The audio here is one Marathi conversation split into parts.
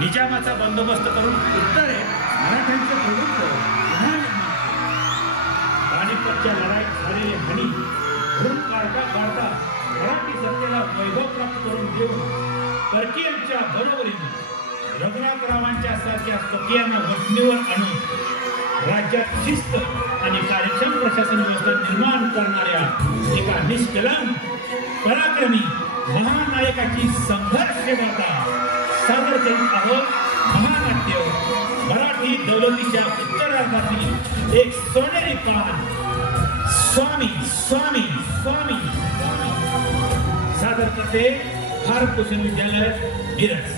निजामाचा बंदोबस्त करून उत्तरे मराठ्यांचे प्रभुत्व पानिपतच्या लढाईत झालेली हानी भरून काढता काढता मराठी सत्तेला वैभव प्राप्त करून देऊन परकीयांच्या बरोबरीने रघुनाथरावांच्या सारख्या सखियांना वठणीवर आणून राज्यात शिस्त आणि कार्यक्षम प्रशासन व्यवस्था निर्माण करणाऱ्या एका निष्कलंक पराक्रमी महानायकाची संघर्ष गाथा सादर करीत आहोत. महानाट्य मराठी दौलतीच्या उत्तरार्धातील एक सोनेरी कान. स्वामी स्वामी स्वामी सादर करते भारत भूषण विद्यालय मिरज.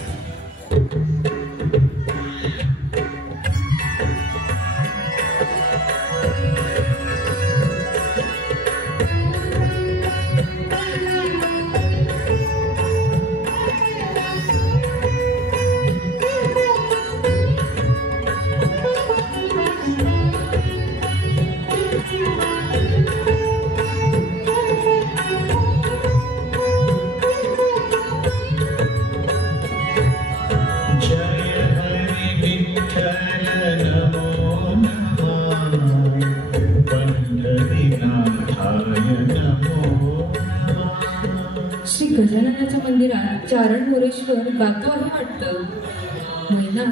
गजाननाच्या मंदिरात चारण मोरेश्वर गातो आहे वाटतं. मैना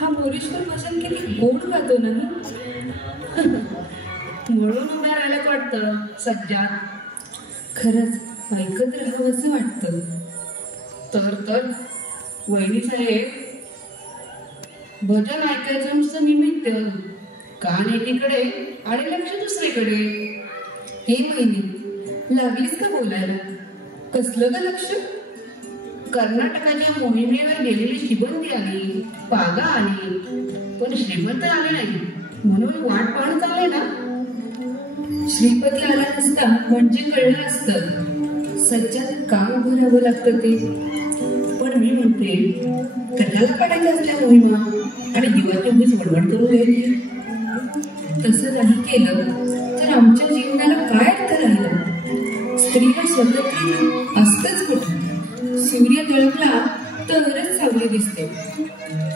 हा मोरेश्वर भजन किती गोड गातो नाही. म्हणून उभ्या राहिल्यात वाटतं सज्जात. खरंच ऐकत राहावं असं वाटतं. तर वहिनी साहेब, भजन ऐकायचं नुसतं निमित्त, कान एकीकडे आणि लक्ष दुसरीकडे. हे महिने लागलीस का बोलायला? कसलं ग लक्ष? कर्नाटकाच्या मोहिमेवर गेलेली श्रीमंती आली, पागा आली, पण श्रीमंत आले नाही म्हणून वाट पाहत आले ना. श्रीपती आला नसता म्हणजे कळलं असतं सज्जात का उभं राहावं लागतं ते. पण मी म्हणते, कशाला पडायच्या असल्या मोहिमा आणि दिवाची उगीच वडवड करून घ्यायची. तसं नाही केलं तर आमच्या जीवनाला काय अर्थ राहिला? स्त्रीला स्वातंत्र्य असतंच कुठं? सूर्य गळपला तरच सावली दिसते,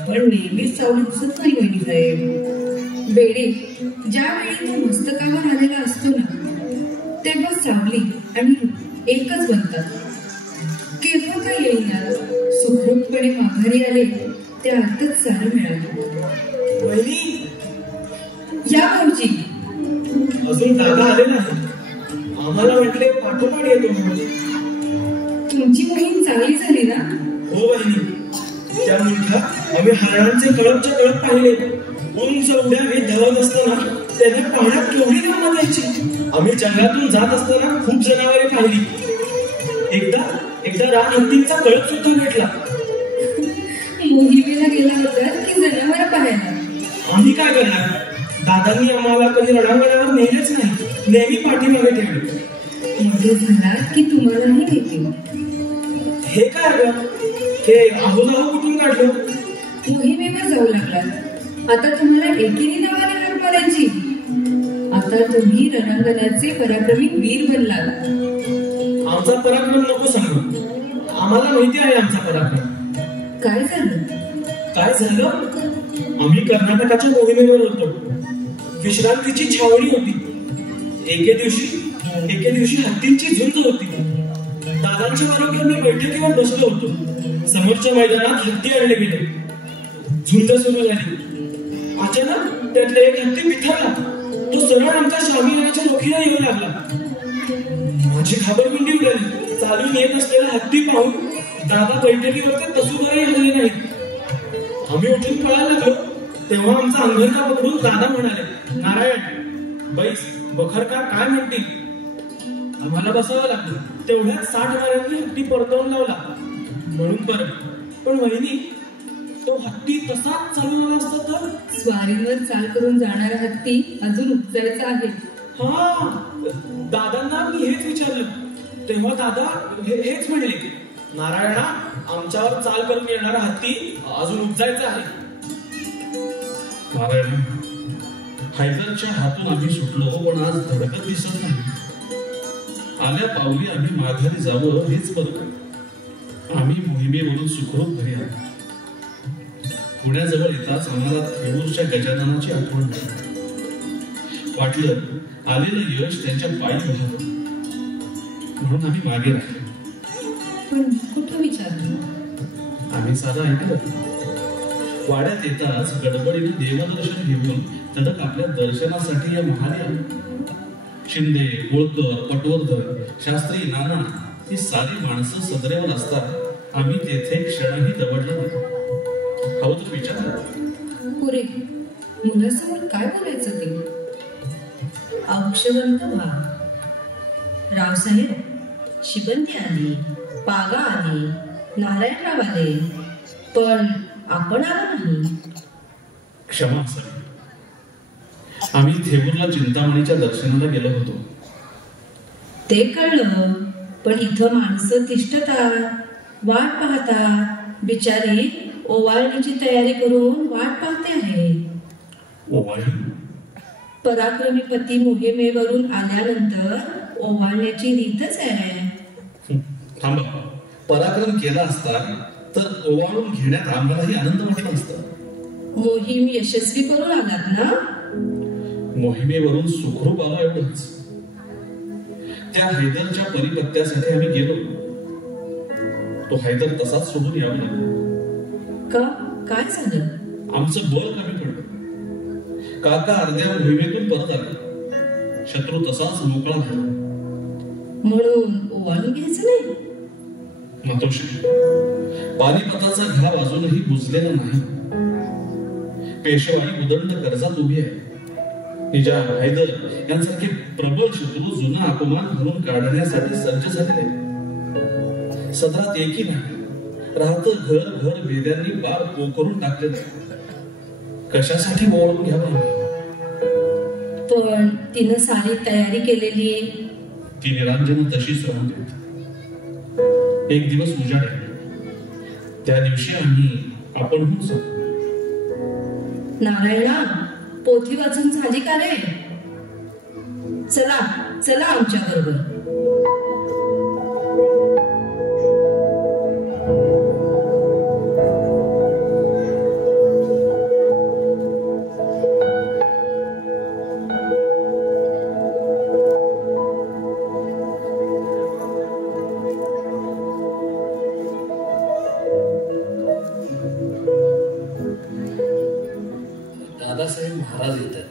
पण नेहमीच सावली दिसत नाही वहिनी साहेब. बेडे, ज्यावेळी तो मस्तकावर आलेला असतो ना तेव्हा सावली आणि एकच बनतात. केव्हा काय येईना सुखरूपपणे माघारी आले त्या अर्थच सारं मिळालं. वहिनी, या भाऊजी. अजून दादा आले नाही. आम्हाला म्हटले पाठोपाठ येतो म्हणून. तुमची मोहीम चांगली झाली ना? हो वहिनी, त्या मुलीला आम्ही हरणांचे कळपच्या कळप पाहिले. उंच उड्या हे धवत असताना त्याने पाण्यात केवढी कामं द्यायची. आम्ही जंगलातून जात असताना खूप जनावरे पाहिली. एकदा रान हत्तींचा कळप सुद्धा भेटला. मोहिमेला गेला होता की जनावर पाहायला? आम्ही काय करणार? दादांनी आम्हाला कधी रणांगणावर नेलेच नाही, नेहमी पाठीमागे ठेवले. मध्ये झाला की तुम्हालाही देते. हे काय ग? हे आहो कुठून काढलं? मोहिमेवर जाऊ लागला. आता तुम्हाला एकीने नावाने हाक मारायची. आता तुम्ही रणांगणाचे पराक्रमी वीर बनलात. आमचा पराक्रम नको सांगू, आम्हाला माहिती आहे आमचा पराक्रम. काय झालं? काय झालं? आम्ही कर्नाटकाच्या मोहिमेवर होतो. विश्रांतीची छावणी होती. एके दिवशी हत्तींची झुंज होती. दादांच्या बरोबर मी बैठकीवर बसलो होतो. समोरच्या मैदानात हत्ती आणले गेले. झुंज सुरू झाली. अचानक त्यातला एक हत्ती बिथरला. तो सरळ आमच्या शामियाच्या नोखीला येऊ लागला. माझी घाबरगुंडी उडाली. चालून येत असलेला हत्ती पाहून दादा बैठकीवरती तसूभरही हल्ले नाहीत. आम्ही उठून पळायला लागलो तेव्हा आमचा अंगरखा पकडून दादा म्हणाले, नारायण, बैस, बखरकार काय म्हणतील? आम्हाला बसावं लागलं. तेवढ्यात 60 मारांनी हत्ती परतवून लावला. म्हणून बरं. पण वहिनी, तो हत्ती तसाच चालू झाला असता तर? स्वारीवर चाल करून जाणारा हत्ती अजून उपजायचा आहे. हा, दादांना मी हेच विचारलं तेव्हा दादा हेच म्हणले, नारायणा, आमच्यावर चाल करून येणारा हत्ती अजून उपजायचा आहे. नारायण, हैदरच्या हातून आम्ही सुटलो, पण आज धडकत दिसत नाही. आल्या पावली आम्ही माघारी जावं हेच बरं. आम्ही मोहिमेवरून सुखरूप घरी आलो. पुण्याजवळ येताच आम्हाला थेऊरच्या गजाननाची आठवण झाली. वाटलं आलेलं यश त्यांच्या पायी व्हावं, म्हणून आम्ही मागे राहिलो. पण कुठं विचारलं? आम्ही साधं ऐकलं. वाड्यात येताच गडबडीने देवदर्शन घेऊन तडक आपल्या दर्शनासाठी या महाली आलो. शिंदे, होळकर, पटवर्धन, शास्त्री, नाना ही सारी माणसं सदरेवर असतात आम्ही तेथे क्षणही दवडलं नाही. हवं तर विचार. पुरे मुलासमोर काय बोलायचं ते? औक्षवंत व्हा. रावसाहेब, शिबंदी आली, पागा आली, नारायणराव आले, पण आपण आलो नाही. क्षमा असावी. आम्ही थेऊरला चिंतामणीच्या दर्शनाला गेलो होतो. ते कळलं, पण इथं माणसं तिष्ठतात, वाट पाहतात. बिचारी ओवाळणीची तयारी करून वाट पाहते आहे. ओवाळी? पराक्रमी पती मोहिमेवरून आल्यानंतर ओवाळण्याची रीतच आहे. थांबा, पराक्रम केला असता तर ओवाळून घेण्यात आम्हालाही आनंद वाटला असता. मोहीम यशस्वी करून आलात ना? मोहिमेवरून सुखरूप आलो एवढंच. त्या हैदरच्या परिपत्यासाठी आम्ही गेलो. तो हैदर तसाच सोडून यावा लागला. का? काय झालं? आमचं बळ कमी पडलं. काका अर्ध्या मोहिमेतून परत आले. शत्रू तसाच मोकळा झाला. म्हणून ओवाळून घ्यायचं नाही? मातोश्री, पानिपताचा घाव अजूनही बुजलेला नाही. पेशवाई उदंड कर्जात उभी आहे. निजाम, हैदर यांसारखे प्रबळ शत्रू जुना अपमान भरून काढण्यासाठी सज्ज झालेले. सदरात एकही नाही. राहतं घर घर भेद्यांनी पार पोखरून टाकलेलं. कशासाठी ओळखून घ्यावं? पण तिनं सारी तयारी केलेली. ती निरांजन तशीच राहून देत. एक दिवस उजाड, त्या दिवशी आम्ही आपणहून जाऊ. नारायणा, पोथी वाचून झाली का रे? चला चला आमच्या बरोबर. दादासाहेब महाराज येतात.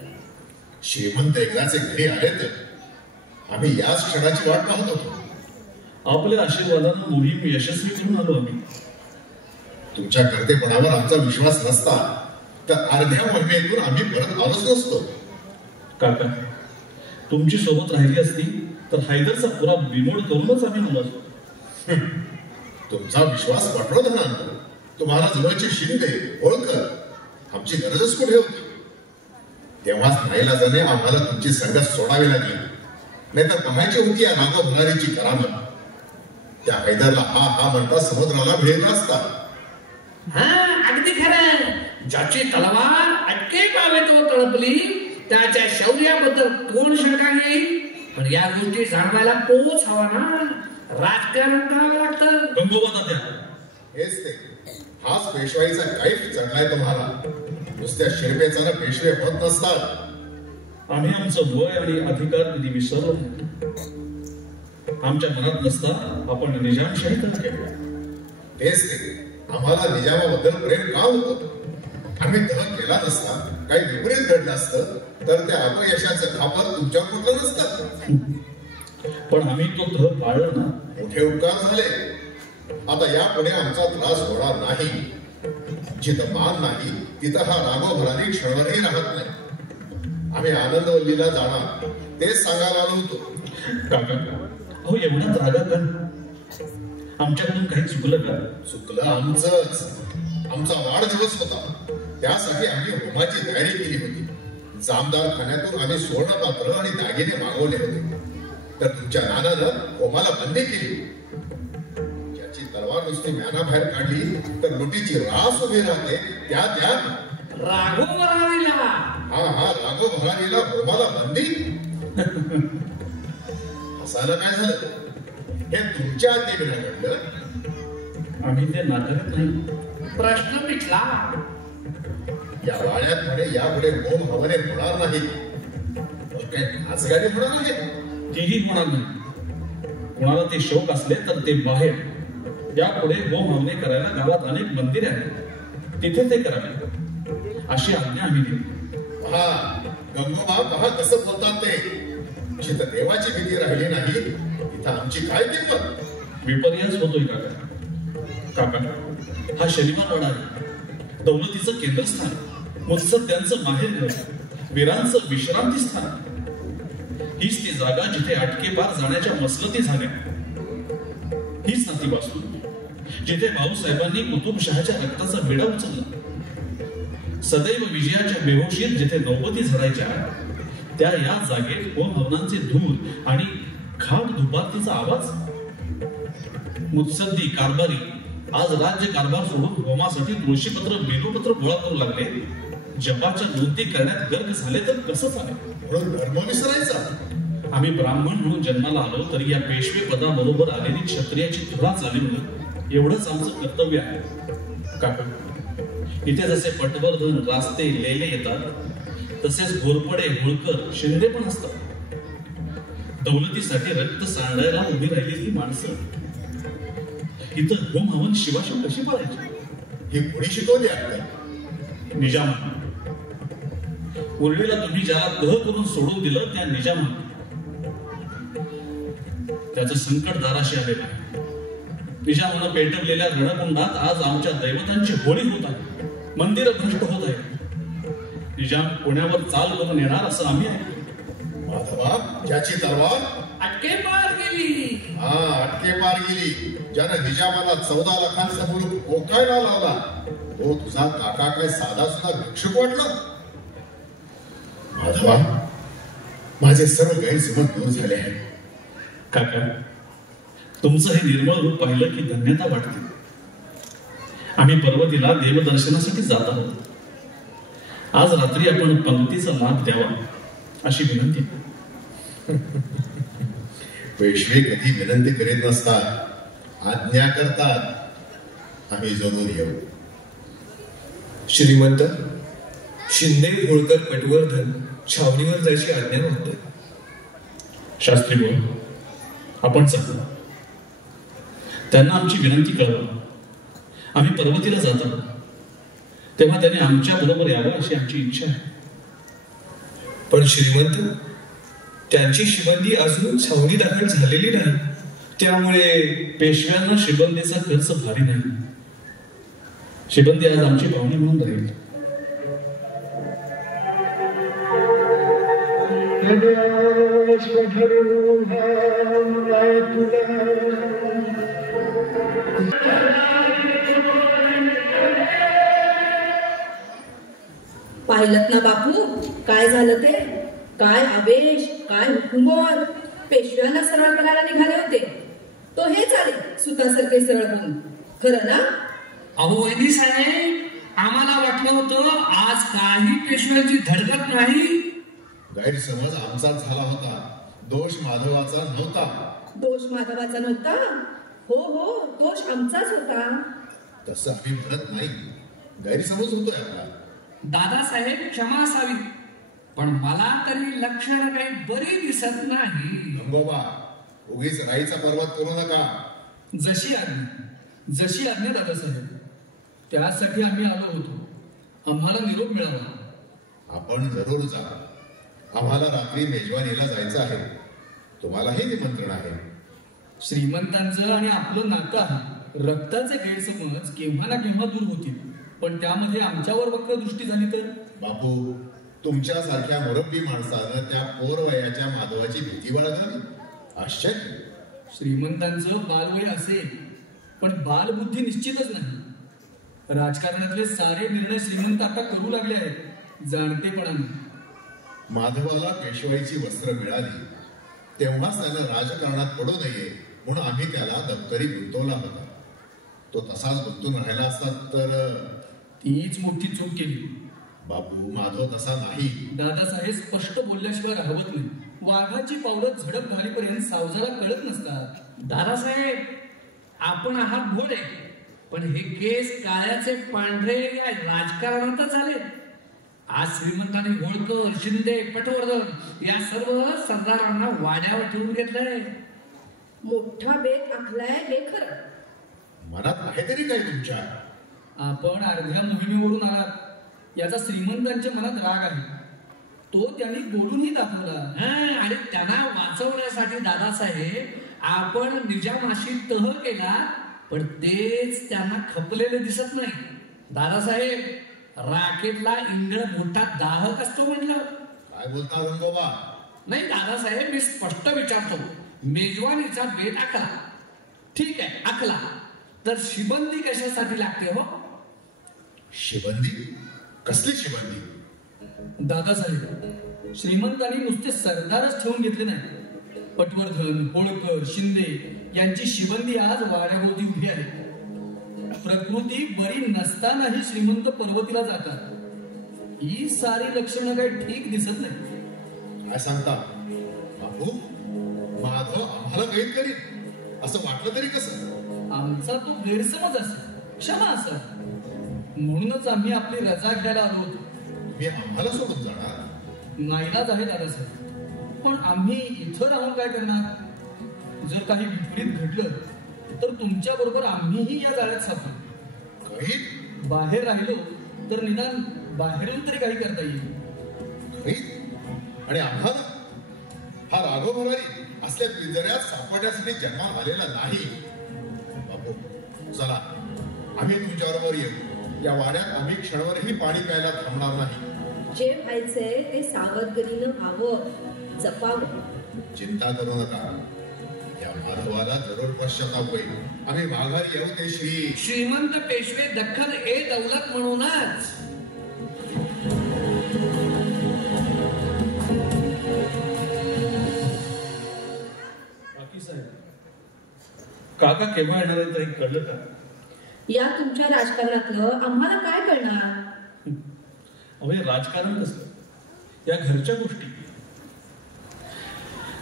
श्रीमंत एकदाचे घरी आले तर आम्ही याच क्षणाची वाट पाहत होतो. आपल्या आशीर्वादानं मोहीम यशस्वी करून आलो आम्ही. तुमच्या कर्तेपणावर आमचा विश्वास नसता तर अर्ध्या मोहिमेतून आम्ही परत आलोच नसतो. काका, तुमची सोबत राहिली असती तर हैदरचा पुरा बिमोड करूनच आम्ही आलो असतो. तुमचा विश्वास पटवर्धन, तुम्हाला जवळचे शिंदे, होळकर आमची गरजच कुठे होती. तेव्हाच नाईलाजाने आम्हाला तुमची संगत सोडावी लागली. नाहीतर पाहायची होती या राघव भरारीची करामत. त्या हैदरला हा हा म्हणता समुद्राला भेटला असता. हा, अगदी खरं. ज्याची तलवार अटके पावेत तळपली त्याच्या शौर्याबद्दल कोण शंका घेईल? पण या गोष्टी जाणवायला पोच हवा ना. राजकारण करावं लागतं. गंगोबा तात्या, हेच ते. हाच पेशवाईचा कैफ चढलाय तुम्हाला. नुसत्या शिरपेचाला पेशवे होत नसतात. आम्ही आमचं वय आणि अधिकार कधी विसरलो नाही. आमच्या मनात नसता आपण निजामशाही तर केलं. तेच ते. आम्हाला निजामाबद्दल प्रेम का होतं? आम्ही तह केला नसता, काही विपरीत घडलं असतं तर त्या अपयशाचं खापर तुमच्या कुठलं नसतं. पण आम्ही तो तह पाळला ना. मोठे उपकार झाले. आता यापुढे आमचा त्रास होणार नाही. जिथं मान नाही तिथं हा राघव भरारी क्षणभरही राहत नाही. आम्ही आनंदवल्लीला जाणार तेच सांगायला आलो होतो. काका, अहो एवढाच रागा का? आमच्याकडून काही चुकलं का? चुकलं आमचंच. आमचा वाढदिवस होता. त्यासाठी आम्ही होमाची तयारी केली होती. जामदार खाण्यातून आम्ही सुवर्ण पात्र आणि दागिने मागवले होते. तर तुमच्या नानानं होमाला बंदी केली. ज्याची तलवार नुसती म्यानाबाहेर काढली तर लुटीची रास उभी राहते. त्या राघव भरारीला. हा राघव भरारीला होमाला बंदी. हसायला काय झालं? हे तुमच्या आज्ञेविना घडलं. आम्ही ते नाकारत नाही. प्रश्न मिटला. या वाड्यात म्हणे यापुढे होम हवने होणार नाही. काही नाचगाडी होणार आहे? तेही होणार नाही. कोणाला ते शौक असले तर ते बाहेर यापुढे होम हवने करायला गावात अनेक मंदिरे आहेत, तिथे ते करावे अशी आज्ञा आम्ही दिली. पहा गंगोबा, पहा कसं बोलतात ते. जिथं देवाची भीती राहिली नाही तिथं आमची काय किंमत? विपर्यास होतोय काका. काका, हा शनिवार वाडा आहे, दौलतीचं केंद्रस्थान, मुत्सद्यांचं माहेरघर, वीरांचं विश्रांती स्थान. हीच ती जागा जिथे अटकेपार जाण्याच्या मसलती झाल्या. हीच ना ती वास्तू जिथे भाऊसाहेबांनी कुतुबशहाच्या रक्ताचा विडा उचलला. सदैव विजयाच्या बेहोशीत जिथे नौबती झरायच्या त्या या जागेत होम हवनांचे धूर आणि घाट धुपारतीचा आवाज. मुत्सद्दी कारभारी आज राज्य कारभार सोडून होमासाठी तुळशीपत्र बेलूपत्र गोळा करू लागले. जपाच्या नोंदी करण्यात गर्क झाले तर कसं चालेल? म्हणून धर्म विसरायचा? आम्ही ब्राह्मण म्हणून जन्माला आलो तरी या पेशवे पदाबरोबर आलेली क्षत्रियाची धुरा चालवणं एवढंच आमचं कर्तव्य आहे. काका, इथे जसे पटवर्धन, रास्ते, लेले येतात तसेच घोरपडे, होळकर, शिंदे पण असतात. दौलतीसाठी रक्त सांडायला उभी राहिलेली माणसं इथं होम हवन शिवाशिव कशी पाळायची? ही कोणी शिकवली आपल्याला? निजामाने. उर्वीला तुम्ही ज्याला तह करून सोडून दिलं त्या निजामाने. त्याचं संकट दाराशी आलेलं आहे. निजामानं पेटवलेल्या रणकुंडात आज आमच्या दैवतांची होळी होत आहे, मंदिर भ्रष्ट होत आहे. निजाम पुण्यावर चाल करून येणार असं आम्ही ऐकलं. माधवा, ज्याची तलवार अटके पार गेली. अटके पार गेली, ज्यानं निजामाला 14 लाखांचा मुलूक ओकायला लावला, तो तुझा काका काय साधा सुद्धा भिक्षुक वाटला? माधवा, माझे सर्व गैरसमज दूर झाले आहे. काका, तुमचं हे निर्मळ रूप पाहिलं की धन्यता वाटते. आम्ही पर्वतीला देवदर्शनासाठी जात आहोत. आज रात्री आपण पंक्तीचा लाभ द्यावा अशी विनंती. पेशवे कधी विनंती करीत नसतात, आज्ञा करतात. आम्ही जरूर येऊ. श्रीमंत, शिंदे, होळकर, पटवर्धन छावणीवर जायची आज्ञा मागतात. शास्त्री बोल, आपण सांगा. त्यांना आमची विनंती कळवा. आम्ही पर्वतीला जातो तेव्हा त्याने आमच्या बरोबर यावं अशी आमची इच्छा आहे. पण श्रीमंत, त्यांची शिबंदी अजून छावणी दाखल झालेली नाही, त्यामुळे पेशव्यांना शिबंदीचा खर्च भारी नाही. शिबंदी आज आमची पाहुणी म्हणून राहील. पाहिलत ना बापू, काय झालं ते? काय आवेश, काय हुकुमत. पेशव्यांना सरळ करायला निघाले होते, तो हे चाले सुतासारखे सरळ होऊन. खरं ना? अहो वैदी साहेब, आम्हाला वाटलं होतं आज काही पेशव्यांची धडधड नाही. गैरसमज आमचाच झाला होता, दोष माधवाचा नव्हता. दोष माधवाचा नव्हता? हो हो, दोष आमचाच होता. तसं आम्ही म्हणत नाही, गैरसमज होतोय आपला. दादासाहेब, क्षमा असावी, पण मला तरी लक्षण काही बरी दिसत नाही. गंगोबा, उगीच राईचा पर्वत करू नका. जशी आज्ञा दादासाहेब. त्यासाठी आम्ही आलो होतो. आम्हाला निरोप मिळाला. आपण जरूर जा. आम्हाला रात्री मेजवानीला जायचं आहे. तुम्हालाही निमंत्रण आहे. श्रीमंतांचं आणि आपलं नातं आहे. रक्ताचे गैरसमज केव्हा ना केव्हा दूर होतील, पण त्यामध्ये आमच्यावर वक्र दृष्टी झाली तर? बापू, तुमच्यासारख्या मुरब्बी माणसानं त्या पोरवयाच्या माधवाची भीती बाळगावी? आश्चर्य. श्रीमंतांचं बालवय असेल, पण बालबुद्धी निश्चितच नाही. राजकारणातले सारे निर्णय श्रीमंत आता करू लागले आहेत, जाणतेपणाने. माधवाला पेशवाईची वस्त्र मिळाली तेव्हाच त्यानं राजकारणात पडू नये म्हणून आम्ही त्याला दप्तरी गुंतवला होता. तो तसाच गुंतून राहिला असता तर तीच मोठी चूक केली. बापू, माधव तसा नाही. दादासाहेब स्पष्ट बोलल्याशिवाय राहत नाही. वाघाची पावलं झडप घालीपर्यंत सावजाला कळत नसतात. दादासाहेब, आपण आहात भोळे, पण हे केस काळ्याचे पांढरे या राजकारणातच आले. आज श्रीमंतांनी होळकर, शिंदे, पटवर्धन या सर्व सरदारांना वाड्यावर ठेवून घेतलंय. मोठा बेत आखलाय हे खरं. मनात आहे तरी काय तुमच्या? आपण अर्ध्या मोहिमेवरून आलात याचा श्रीमंतांच्या मनात राग आहे. तो त्यांनी बोलूनही दाखवला. आणि त्यांना वाचवण्यासाठी दादासाहेब आपण निजामाशी तह केला, पण तेच त्यांना खपलेले दिसत नाही. दादासाहेब, राकेटला इंधन मोठा दाहक असतो म्हटलं. काय बोलता रंगोबा? नाही दादासाहेब, मी स्पष्ट विचारतो. मेजवानीचा बेत आखला, ठीक आहे आखला, तर शिबंदी कशासाठी लागते हो? शिबंदी? कसली शिबंदी? दादासाहेब, श्रीमंतांनी नुसते सरदारच ठेवून घेतले नाही. पटवर्धन, होळकर, शिंदे यांची शिबंदी आज वाड्याभोवती उभी आहे. प्रकृती बरी नसतानाही श्रीमंत पर्वतीला जातात. ही सारी लक्षणं काही ठीक दिसत नाही. काय सांगता बापू? माधव आम्हाला काही करीत असं वाटलं तरी कसं? आमचा तो गैरसमज असेल, क्षमा असेल. म्हणूनच आम्ही आपली रजा घ्यायला आलो होतो. मी आम्हाला सोडून जाणार? नाईलाज आहे दादासाहेब, पण आम्ही इथं राहून काय करणार? जर काही विपरीत घडलं तर तुमच्या बरोबर आम्हीही या जाळ्यात सापडू. काही बाहेर राहिलो तर निदान बाहेरून तरी काही करता येईल. काही? आणि आम्हाला हा राघव भरारी असल्या पिंजऱ्यात सापडण्यासाठी जन्मात आलेला नाही. बापू चला, आम्ही तुमच्याबरोबर येऊ. या वाड्यात आम्ही क्षणभरही पाणी प्यायला थांबणार नाही. जे व्हायचंय ते सावधगिरीनं व्हावं, जपावं. चिंता करू नका, या माधवाला जरूर पश्चाताप होईल. आम्ही माघारी येऊ ते श्रीमंत पेशवे दख्खन ए दौलत म्हणूनच. काका केव्हा येणार आहे तरी कळलं का? या तुमच्या राजकारणातलं आम्हाला काय कळणार? अवे राजकारण कसलं, या घरच्या गोष्टी.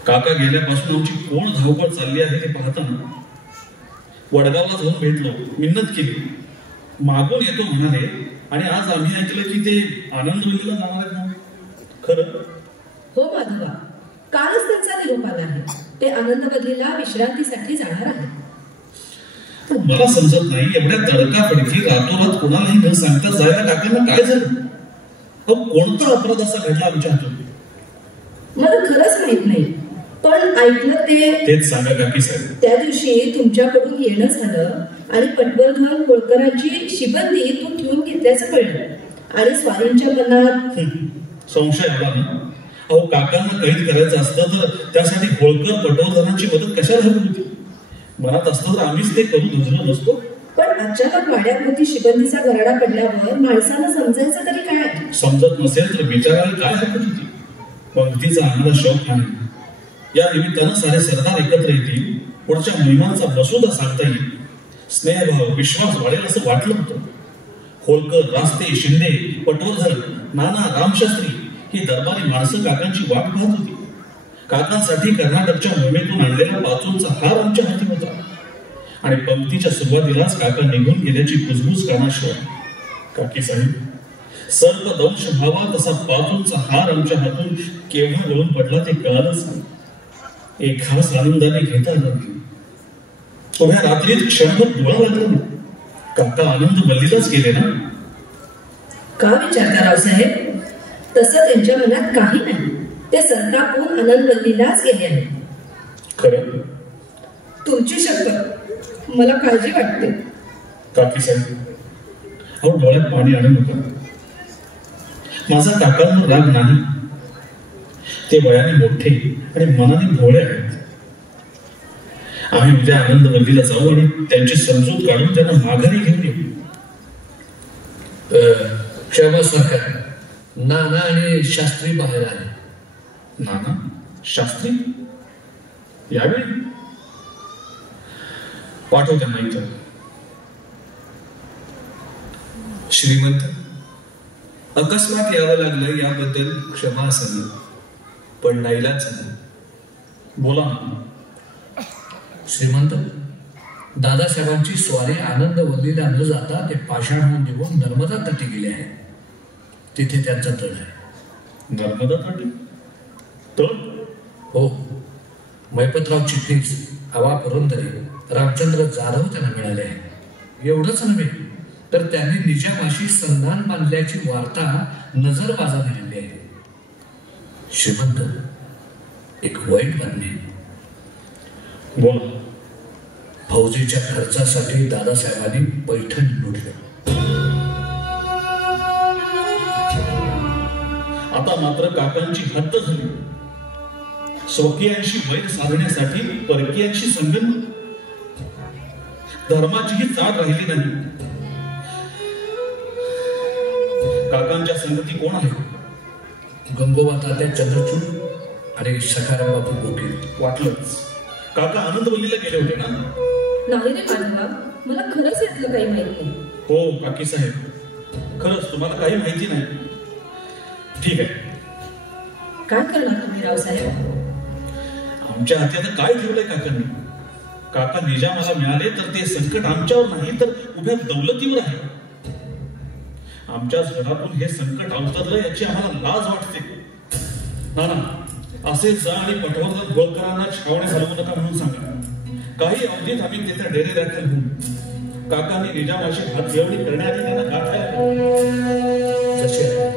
काका गेल्यापासून आमची कोण धावपळ चालली आहे ते पाहताना वडगावला जाऊन भेटलो, मिन्नत केली, मागून येतो म्हणाले, आणि आज आम्ही ऐकलं की ते आनंदवल्लीला जाणार आहेत म्हणून. खरं? हो माधवा, कालच त्यांचा निरोप आला आहे. ते आनंदवल्लीला विश्रांतीसाठी जाणार आहेत. मला समजत नाही, एवढ्या तडकाफडकी रातोरात कोणालाही न सांगता जायला काकांना काय झालं? कोणता अपराध असा घडला आमच्या हातून? मला खरंच माहित नाही, पण ऐकलं तेच सांगा काकी साहेब. त्या दिवशी तुमच्याकडून येणं झालं आणि पटवर्धन होळकरांची शिबंदी तू ठेवून घेतल्याचं कळलं, आणि स्वारींच्या मनात संशय आला ना. अहो, काकांना कैद करायचं असतं तर त्यासाठी होळकर पटवर्धनांची मदत कशाला हवी होती? मनात असतं तर आम्हीच ते करू धरलो नसतो. पण अचानक वाड्याभोवती शिबंदीचा गरडा पडल्यावर माणसाला समजायचं तरी काय? समजत नसेल तर विचारायला काय हरकत होती? पंक्तीचा आम्हाला शौक नाही. या निमित्तानं सारे सरदार एकत्र येतील, पुढच्या मोहिमांचा मसुदा सांगता येईल, स्नेहभाव विश्वास वाढेल असं वाटलं होतं. होळकर, रास्ते, शिंदे, पटवर्धन, नाना, रामशास्त्री ही दरबारी माणसं काकांची वाट पाहत होती. काकांसाठी कर्नाटकच्या मोहिमेतून आणलेला पाचूंचा हार आमच्या हाती होता, आणि पंक्तीच्या सुरुवातीलाच काका निघून गेल्याची कुजबूज करण्याशिवाय. काकी साहेब, सर्पदंश भावा तसा पाचूंचा हार आमच्या हातून केव्हा गळून पडला ते कळालंच नाही. एक खास आनंदाने घेता आलं. उभ्या रात्रीत क्षणभर डोळा लागला ना. काका आनंदवल्लीलाच गेले ना. का विचारता रावसाहेब? तसं त्यांच्या मनात काही नाही. ते संतापून आनंदवल्लीलाच गेले आहेत. खरं? तुमची शपथ, मला काळजी वाटते. काकी साहेब, अहो डोळ्यात पाणी आणू नका. माझा काकांवर राग नाही. ते वयाने मोठे आणि मनाने भोळे आहेत. आम्ही उद्या आनंदवल्लीला जाऊ आणि त्यांची समजूत काढून त्यांना माघारी घेऊन येऊ. क्षमा सरकार, नाना आणि शास्त्री बाहेर आले. नाना, शास्त्री यावेळी? पाठव त्यांना इथं. श्रीमंत, अकस्मात यावं लागलं याबद्दल क्षमा असावी, पण नाईलाज झाला. बोला ना. श्रीमंत, दादासाहेबांची स्वारी आनंदवल्लीला न जाता ते पाषाणहून निघून नर्मदा तटी गेले आहे. तिथे त्यांचा तळ आहे. नर्मदा तट? तळ? हो. मैपतराव चिटणीस, आवा पुरंदरे, रामचंद्र जाधव त्यांना मिळाले आहे. एवढंच नव्हे तर त्यांनी निजामाशी संधान बांधल्याची वार्ता नजरबाजाने आणली आहे. श्रीमंत, एक वाईट बातमी. बोला. फौजेच्या खर्चासाठी दादासाहेबांनी पैठण लुटलं. आता मात्र काकांची हद्द झाली. स्वकीयांशी वैर साधण्यासाठी परकीयांशी संगनमत. धर्माचीही जात राहिली नाही. काकांच्या संगती कोण आहे? गंगोबा तात्या चंद्रचूड आणि सखाराम बापू गोटे. वाटलंच. काका आनंदवल्लीला गेले होते ना? नाही रे माधवा, मला खरंच यातलं काही माहिती नाही. हो काकी साहेब, खरंच तुम्हाला काही माहिती नाही. ठीक आहे. काय करणार तुम्ही रावसाहेब? आमच्या हाती आता काय ठेवलंय काकांनी? काका निजामाला मिळाले तर ते संकट आमच्यावर नाही तर उभ्या दौलतीवर आहे. आमच्याच घरातून हे संकट अवतरलं याची आम्हाला लाज वाटते. ना असे जा आणि पटवर्धन होळकरांना छावण्या घालवू नका म्हणून सांगा. काही अवधीत आम्ही तिथे डेरे दाखल होऊ. काकांनी निजामाशी हातमिळवणी करण्याआधी त्यांना गाठायला जसे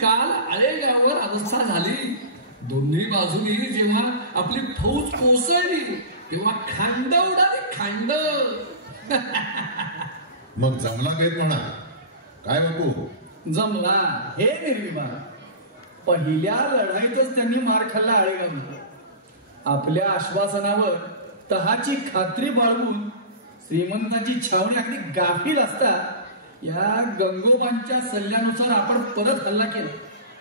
काल आळेगाववर अवस्था झाली. दोन्ही बाजूनी जेव्हा आपली फौज कोसळली तेव्हा खांड उडाली, खांड. मग जमला बेत म्हणा. काय बापू? जमला हे निर्विवाद. पहिल्या लढाईतच त्यांनी मार खाल्ला आळेगावला. आपल्या आश्वासनावर तहाची खात्री बाळगून श्रीमंतांची छावणी अगदी गाफील असता या गंगोबांच्या सल्ल्यानुसार आपण परत हल्ला केला.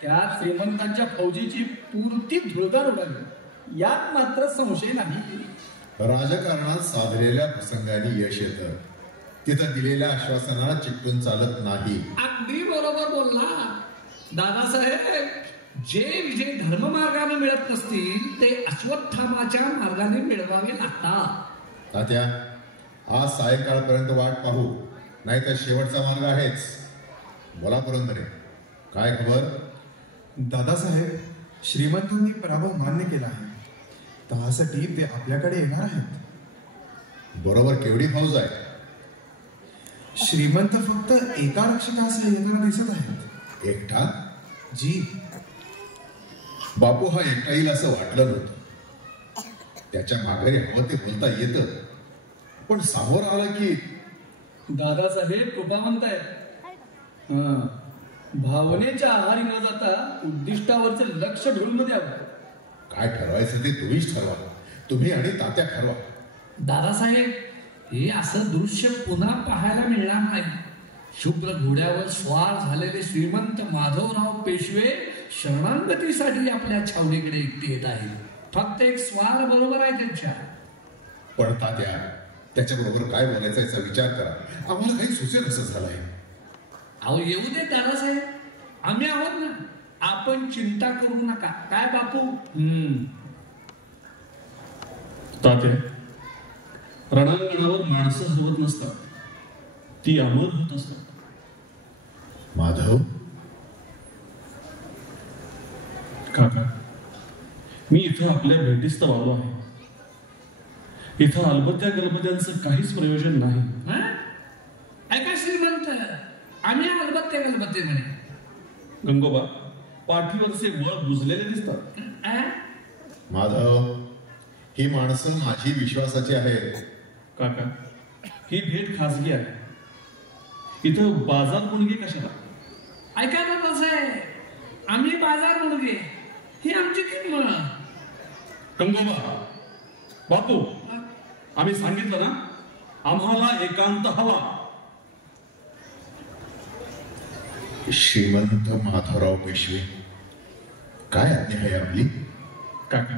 त्यात श्रीमंतांच्या फौजीची पूर्ती धुळदार उडाली यात मात्र संशय नाही. राजकारणात साधलेल्या प्रसंगाने यश येतं. तिथं दिलेल्या आश्वासनाला चिकटून चालत नाही. अगदी बरोबर बोलला दादासाहेब. जे विजय धर्ममार्गाने मिळत नसतील ते अश्वत्थामाच्या मार्गाने मिळवावे लागतात. तात्या, आज सायंकाळपर्यंत वाट पाहू, नाहीतर शेवटचा मार्ग आहेच. बोला पुरंदरे, काय खबर? दादासाहेब, श्रीमंतांनी पराभव मान्य केला आहे. त्यासाठी ते आपल्याकडे येणार आहेत. बरोबर केवढी फौज आहे? श्रीमंत फक्त एका रक्षकासह येताना दिसत आहेत. एकटा? जी. बापू हा एकटा येईल असं वाटलं नव्हतं. त्याच्या माघारी हवं ते बोलता येतं, पण समोर आला की. दादासाहेब कृपावंत आहेत. भावनेच्या आहारी न जाता उद्दिष्टावरचे लक्ष ढळून द्यावं. काय ठरवायचं ते तुम्हीच ठरवा. तुम्ही आणि तात्या ठरवा. दादासाहेब, हे असं दृश्य पुन्हा पाहायला मिळणार नाही. शुभ्र घोड्यावर स्वार झालेले श्रीमंत माधवराव पेशवे शरणागतीसाठी आपल्या छावणीकडे एकटे येत आहेत. फक्त एक स्वार बरोबर आहे त्यांच्या. पण तात्या, त्याच्याबरोबर काय बोलायचा याचा विचार करा. आम्हाला काही सुचेल असं झालंय. अहो येऊ दे दादासाहेब, आम्ही आहोत ना. आपण चिंता करू नका. काय बापू? तात्या, रणांगणावर माणसं हरवत नसतात, ती अमर होत असतात. माधव काका, मी इथं आपल्या भेटीस तर आलो आहे. इथं अलबत्या गलबत्यांचं काहीच प्रयोजन नाही. ऐका श्रीमंत, आम्ही अलबत्ते गलबत्ते म्हणे. गंगोबा, पाठीवरचे वळ बुजलेले दिसतात. माधव, ही माणसं माझी विश्वासाची आहेत. काका, ही भेट खासगी आहे. इथं बाजार मुलगी कशाला? ऐका ना दादासाहेब, आम्ही बाजार मुलगे, ही आमची किंमत. गंगोबा, बापू, आम्ही सांगितलं ना, आम्हाला एकांत हवा. श्रीमंत माधवराव पेशवे, काय आज्ञा आहे आपली? काका,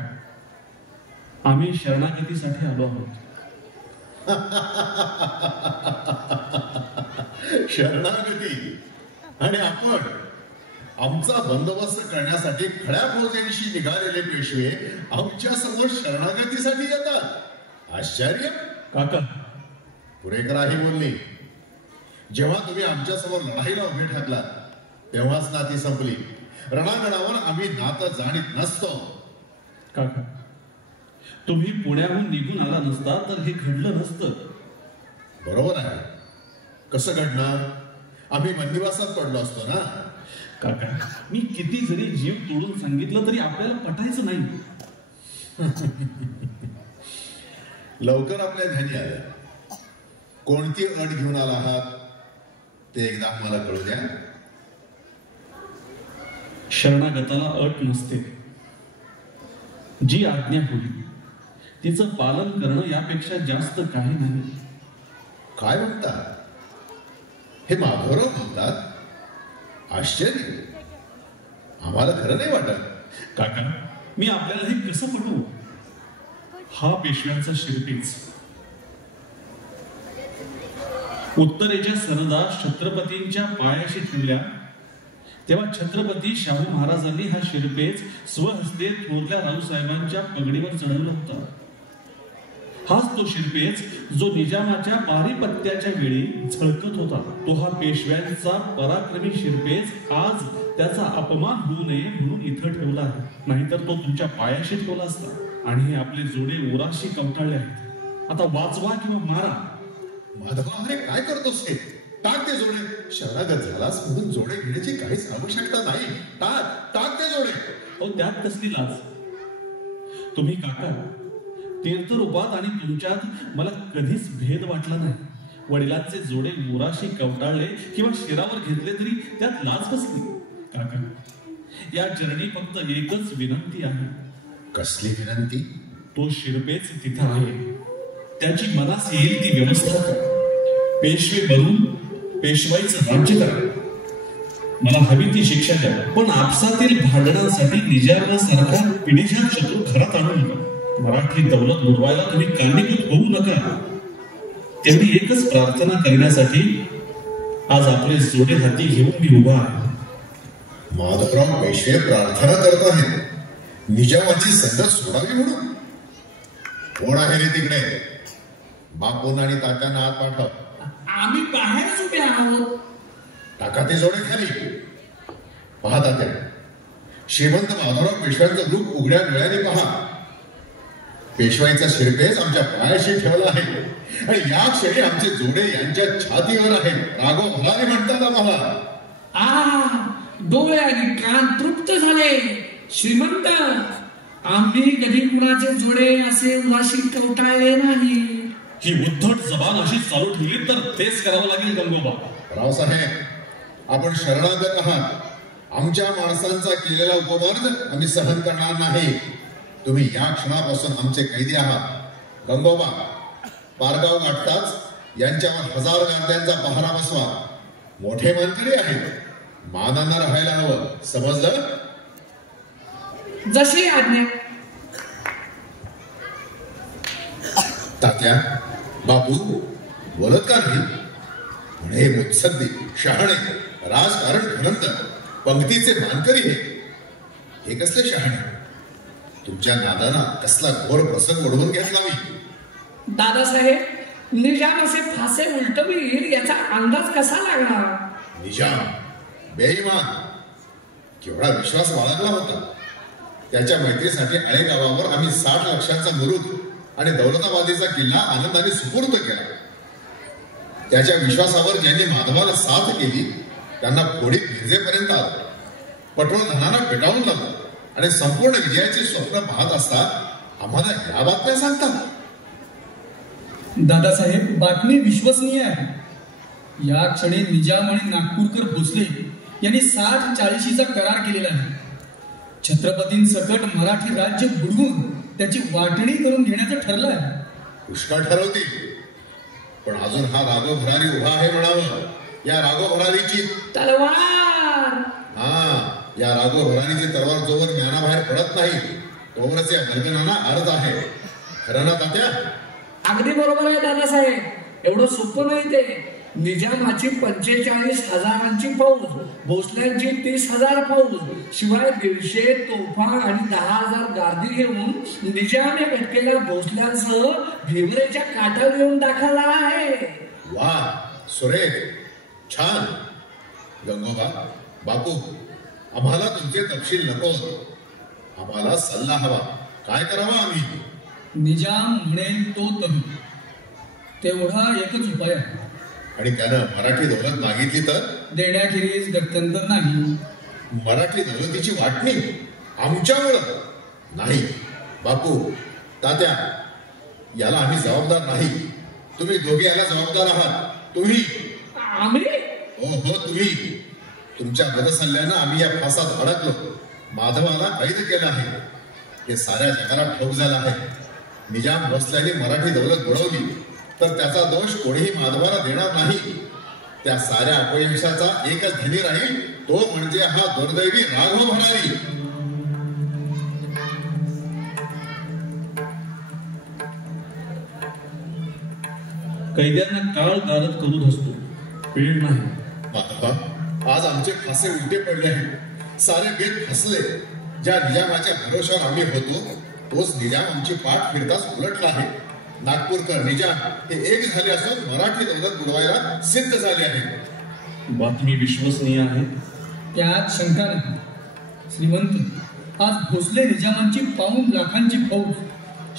आम्ही शरणागतीसाठी आलो आहोत. शरणागती? आणि आपण आमचा बंदोबस्त करण्यासाठी खड्या फौजेंशी निघालेले पेशवे आमच्या समोर शरणागतीसाठी येतात? आश्चर्य. काका, पुरेकराही बोलली. जेव्हा तुम्ही आमच्या समोर लढाईला उभे ठाकला तेव्हाच नाती संपली. रणांगणावर आम्ही नातं जाणीत नसतो. काका, तुम्ही पुण्याहून निघून आला नसता तर हे घडलं नसतं. बरोबर आहे. कसं घडणार? आम्ही बंदिवासात पडलो असतो ना. काका, मी किती जरी जीव तोडून सांगितलं तरी आपल्याला पटायचं नाही. लवकर आपल्या ध्यानी आलं. कोणती अट घेऊन आला आहात ते एकदा आम्हाला कळू द्या. शरणागताला अट नसते. जी आज्ञा होईल तिचं पालन करणं यापेक्षा जास्त काही नाही. काय म्हणतात? हे माधवराव म्हणतात? आश्चर्य. आम्हाला खरं नाही वाटत. काका, मी आपल्याला हे कसं पटवू? हा पेशव्यांचा शिरपीच. उत्तरेच्या सरदा छत्रपतींच्या पायाशी ठेवल्या तेव्हा छत्रपती शाहू महाराजांनी हा शिरपेच स्वहस्ते थोरल्या रावसाहेबांच्या पगडीवर चढवला होता. हाच तो शिरपेच जो निजामाच्या पारिपत्याच्या वेळी झळकत होता. तो हा पेशव्यांचा पराक्रमी शिरपेच आज त्याचा अपमान होऊ नये म्हणून इथं ठेवला आहे. नाहीतर तो तुमच्या पायाशी ठेवला असता. आणि हे आपले जोडे उराशी कवटाळले आहेत. आता वाचवा किंवा मारा. माधवा, अरे काय करतोस हे? टाक ते जोडे. शरणागत झालास म्हणून जोडे घेण्याची काहीच आवश्यकता नाही. टाक ते जोडे. अहो, त्यात कसली लाज? तुम्ही काका, तीर्थरूपात आणि तुमच्यात मला कधीच भेद वाटला नाही. वडिलांचे जोडे मोराशी कवटाळले किंवा शिरावर घेतले तरी त्यात लाज कसली? काका, या चरणी फक्त एकच विनंती आहे. कसली विनंती? तो शिरपेच तिथं आहे. त्याची मनास येईल ती व्यवस्था करा. पेशवे बनून पेशवाईचं राज्य करा. मला हवी ती शिक्षा द्या, पण आपसातील भांडणांसाठी निजामासारखा पिढीजात शत्रू घरात आणू नका. मराठी दौलत बुडवायला तुम्ही कारणीभूत होऊ नका. तेवढी एकच प्रार्थना करण्यासाठी आज आपले जोडे हाती घेऊन मी उभा आहे. माधवराव पेशवे प्रार्थना करत आहेत निजामाची संगत सोडावी म्हणून. कोण आहे रे तिकडे? बापून आणि तात्यांना आत पाठव. आम्ही बाहेरच उभे आहोत. टाका ते जोडे खाली. पहा तात्या, श्रीमंत माधवराव पेशव्यांचं रूप उघड्या डोळ्याने पहा. पेशवाईचा शिरपेच आमच्या पायाशी ठेवला आहे आणि या क्षणी आमचे जोडे यांच्या छातीवर आहेत. राघव भलाने म्हणतात आम्हाला. डोळे आणि कान तृप्त झाले. श्रीमंत, आम्ही कधी कुणाचे जोडे असे उराशी कवटाळले नाही. ही उद्धट जबान अशी चालू ठेवली तर तेच करावं लागेल गंगोबा. रावसाहेब, आपण शरणागत आहात. आमच्या माणसांचा केलेला उपवाद आम्ही सहन करणार नाही. तुम्ही या क्षणापासून आमचे कैदी आहात. गंगोबा, पारगाव गाठताच यांच्यावर 1000 गांध्यांचा पहारा बसवा. मोठे मानकरी आहेत, मानानं राहायला हवं, समजलं? जशी आज्ञा. तात्या, बापू बोलत का नाही? म्हणे मुत्सद्दी, शहाणे, राजकारण घडवतात, पंक्तीचे मानकरी हे कसले शहाणे? तुमच्या नादाना कसला घोर प्रसंग ओढवून घेतला मी. दादासाहेब, निजाम असे फासे उलटवील याचा अंदाज कसा लागणार? निजाम बेईमान, केवढा विश्वास बाळगला होता. त्याच्या मैत्रीसाठी आळेगावावर आम्ही 60 लक्षांचा मुरुड आणि दौलताबादीचा किल्ला आनंदाने सुपूर्द केला. त्याच्या विश्वासावर ज्यांनी माधवाला साथ केली त्यांना फोडीत भिजेपर्यंत आलं, पटवर्धनांना पेटावून लावलं आणि संपूर्ण विजयाचे स्वप्न पाहत असता आम्हाला या बातम्या सांगतात. दादासाहेब, बातमी विश्वसनीय आहे. या क्षणी निजाम आणि नागपूरकर भोसले यांनी 60-40चा करार केलेला आहे. छत्रपतींसकट मराठी राज्य बुडवून त्याची वाटणी करून घेण्याचं ठरलं आहे. पुष्कळ ठरवतील, पण अजून हा राघव भरारी उभा आहे म्हणावं. या राघव भरारीची तलवार, या राघव भरारीची तलवार जोवर ज्ञानाबाहेर पडत नाही तोवरच या गर्जनांना अर्थ आहे. खरं ना तात्या? अगदी बरोबर आहे दादासाहेब. एवढं सोपं नाही ते. निजामाची 45,000ची फौज, भोसल्यांची 30,000 फौज, शिवाय 150 तोफा आणि 10,000 गार्दी घेऊन निजाम या भटकेल्या भोसल्यांसह भिवरेच्या काठावर येऊन दाखल आहे. वा, सुरेख, छान. गंगोबा, बापू, आम्हाला तुमचे तपशील नको, आम्हाला सल्ला हवा. काय करावं आम्ही? निजाम म्हणेल तो तरू, तेवढा एकच उपाय आहे. आणि त्यानं मराठी दौलत मागितली तर देण्याखेरीज गत्यंतर नाही. मराठी दौलतीची वाटणी आमच्यामुळं नाही. बापू, तात्या, याला आम्ही जबाबदार नाही. तुम्ही दोघे याला जबाबदार आहात. तुम्ही. आम्ही? हो, तुम्ही. तुमच्या बदसल्ल्यानं आम्ही या फासात अडकलो. माधवाला कैद केलं आहे. हे साऱ्या जगाला ठाऊक झालं आहे. निजाम भोसल्याने मराठी दौलत बुडवली तर त्याचा दोष कोणीही माधवाला देणार नाही. त्या साऱ्या अपयशाचा एकच धनी राहील, तो म्हणजे हा दुर्दैवी राघव भरारी. कैद्यांना काळ गारद करून असतो, वेळ नाही. माधवा, आज आमचे फासे उलटे पडले आहेत. सारे बेत फसले. ज्या निजामाच्या भरोशावर आम्ही होतो तोच निजाम आमची पाठ फिरताच उलटला आहे. नागपूरकर, निजाम हे एक झाले असून मराठी दौलत बुडवायला सिद्ध झाले आहे. बातमी विश्वसनीय आहे, त्यात शंका नाही. श्रीमंत, आज भोसले निजामांची 5 लाखांची फौज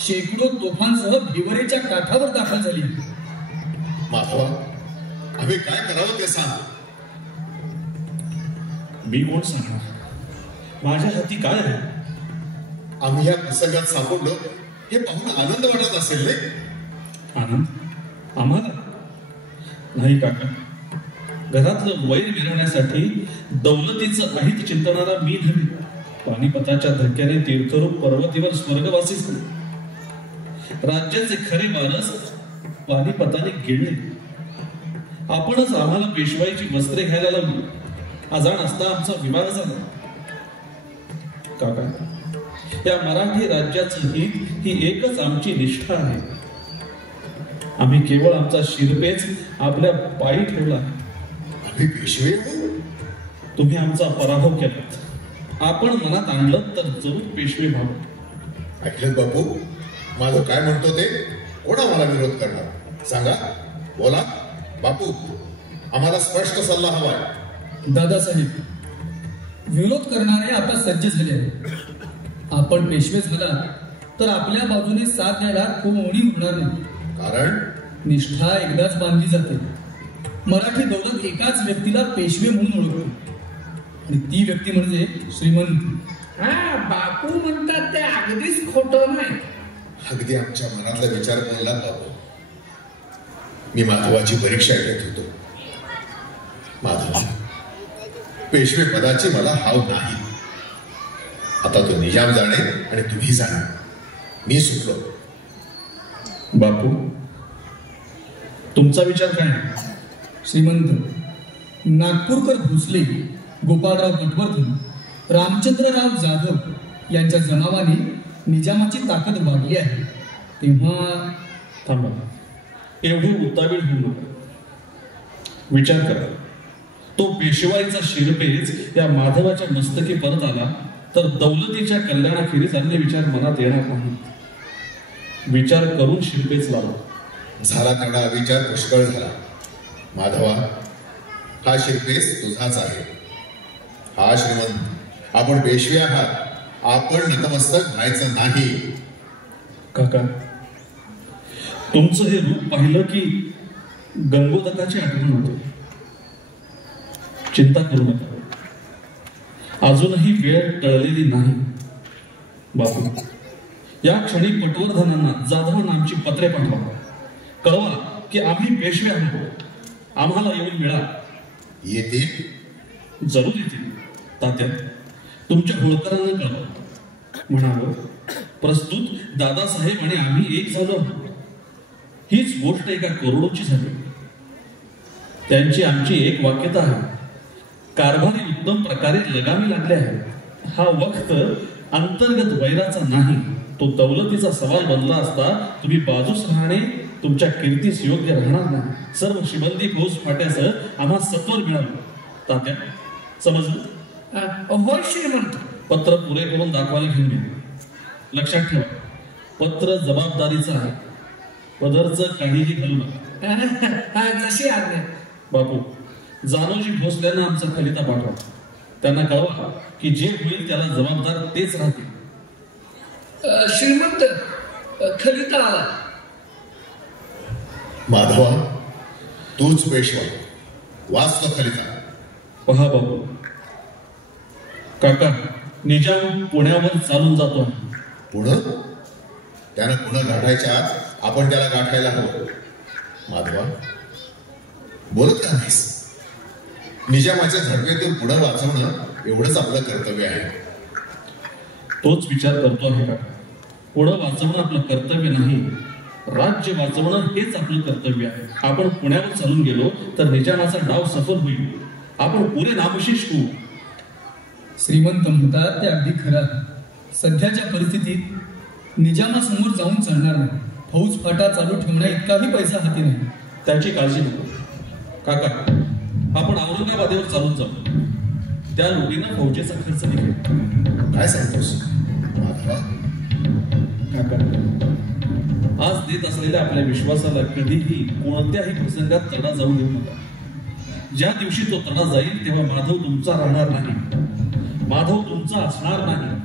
शेकडो तोफांसह भिवरेच्या काठावर दाखल झाली. माधवा, आम्ही काय करावं ते सांग. मी कोण सांगणार? माझ्या हाती काय आहे? आम्ही या प्रसंगात सापडलो हे पाहून आनंद वाटत असेल नाही? आनंद? आम्हाला नाही काका. घरातलं वैर मिळवण्यासाठी दौलतीचं अहित चिंतणारा मी नव्हे. पानिपताच्या धक्क्याने तीर्थरूप पर्वतीवर स्वर्गवासीच नाही. राज्याचे खरे वारस पानिपताने गिळले. आपणच आम्हाला पेशवाईची वस्त्रे घ्यायला लावली. अजाण असता आमचा विवाह झाला. काका, या मराठी राज्याचं हित ही एकच आमची निष्ठा आहे. आम्ही केवळ आमचा शिरपेच आपल्या पायी ठेवला. आम्ही पेशवे? तुम्ही आमचा पराभव केलात. आपण मनात आणलं तर जरूर पेशवे व्हावं. ऐकलं बापू, माझं काय म्हणतो ते? कोणा मला विरोध करणार? सांगा, बोला. बापू, आम्हाला स्पष्ट सल्ला हवाय. दादासाहेब, विरोध करणारे आता सज्ज झाले आहेत. आपण पेशवे झाला तर आपल्या बाजूने साथ द्यायला कोणी होणार नाही. कारण निष्ठा एकदाच बांधली जाते. मराठी दौलत एकाच व्यक्तीला पेशवे म्हणून ओळखते आणि ती व्यक्ती म्हणजे श्रीमंत. बापू म्हणतात ते अगदीच खोटं नाही. अगदी आमच्या मनातला विचार बोलला बापू. मी माधवाची परीक्षा घेत होतो. माधवा, पेशवे पदाची मला हाव नाही. आता तो निजाम जाणे आणि तुम्ही जाणे. मी सुटलो. बापू, तुमचा विचार काय? श्रीमंत, नागपूरकर भोसले, गोपाळराव पटवर्धन, रामचंद्रराव जाधव यांच्या जमावाने निजामाची ताकद वाढली आहे. तेव्हा थांबा, एवढे उतावीळ होऊ नका. विचार करा, तो पेशवाईचा शिरपेच या माधवाच्या मस्तकी परत आला तर दौलतीच्या कल्याणाखेरीज अन्य विचार मनात येणार नाही. विचार करून शिरपेच लावा. झाला तेवढा विचार पुष्कळ झाला. माधवा, हा शिरपेस तुझाच आहे. हा श्रीमंत, आपण पेशवे आहात. आपण नतमस्तक व्हायचं नाही. काका, तुमचं हे रूप पाहिलं की गंगोदकाची आठवण होते. चिंता करू नका, अजूनही वेळ टळलेली नाही. बापू, या क्षणी पटवर्धनांना, जाधवांना आमची पत्रे पाठवा. कळवा की आम्ही पेशवे आहोत. आम्हाला येऊन मिळा. येतील? जरूर येतील. तात्या, तुमच्या होळकरांना कळवा. म्हणावं, प्रस्तुत दादासाहेब आणि आम्ही एक झालो. हीच गोष्ट एका करोडोची झाली. त्यांची आमची एक वाक्यता आहे. कारभारी उत्तम प्रकारे लगामी लागले आहे. हा वक्त अंतर्गत वैराचा नाही, तो दौलतीचा सवाल बनला असता तुम्ही बाजूस राहणे तुमच्या कीर्तीस योग्य राहणार नाही. सर्व शिबंदी फौज फाट्यासह आम्हा सत्वर मिळालं. तात्या, समजलं? होय श्रीमंत. पत्र पुरे करून दाखवायला घेऊन ये. लक्षात ठेवा, पत्र जबाबदारीचं आहे. पदरचं काहीही घालू नका. जशी आज्ञा. बापू, जानोजी भोसल्यांना आमचा खलिता पाठवा. त्यांना कळवा की जे होईल त्याला जबाबदार तेच राहतील. श्रीमंत, खलिता आला. माधवा, तूच पेशवा. वाचतो खलिता. पहा बापू, काका, निजाम पुण्यावर चालून जातो. पुढं? त्यानं पुणे गाठायच्या आत आपण त्याला गाठायला हवं. माधवा, बोलत का नाहीस? निजामाच्या झडपेतून पुढं वाचवणं एवढंच आपलं कर्तव्य आहे. तोच विचार करतो आहे काका. पुढं वाचवणं आपलं कर्तव्य नाही, राज्य वाचवणं हेच आपलं कर्तव्य आहे. आपण पुण्यावर चालून गेलो तर निजामाचा डाव सफल होईल. आपण पुरे नामशेष होऊ. श्रीमंत म्हणतात ते अगदी खरं आहे. सध्याच्या परिस्थितीत निजामासमोर जाऊन चालणार नाही. फौज फाटा चालू ठेवण्या इतकाही पैसा हाती नाही. त्याची काळजी नको काका. आपण औरंगाबादेवर चालून जाऊ. त्या लोटीनं फौजेचा खर्च निघेल. काय सांगतोस काका? आज देत असलेल्या आपल्या विश्वासाला कधीही कोणत्याही प्रसंगात तडा जाऊ देऊ नका. ज्या दिवशी तो तडा जाईल तेव्हा माधव तुमचा राहणार नाही. माधव तुमचा असणार नाही.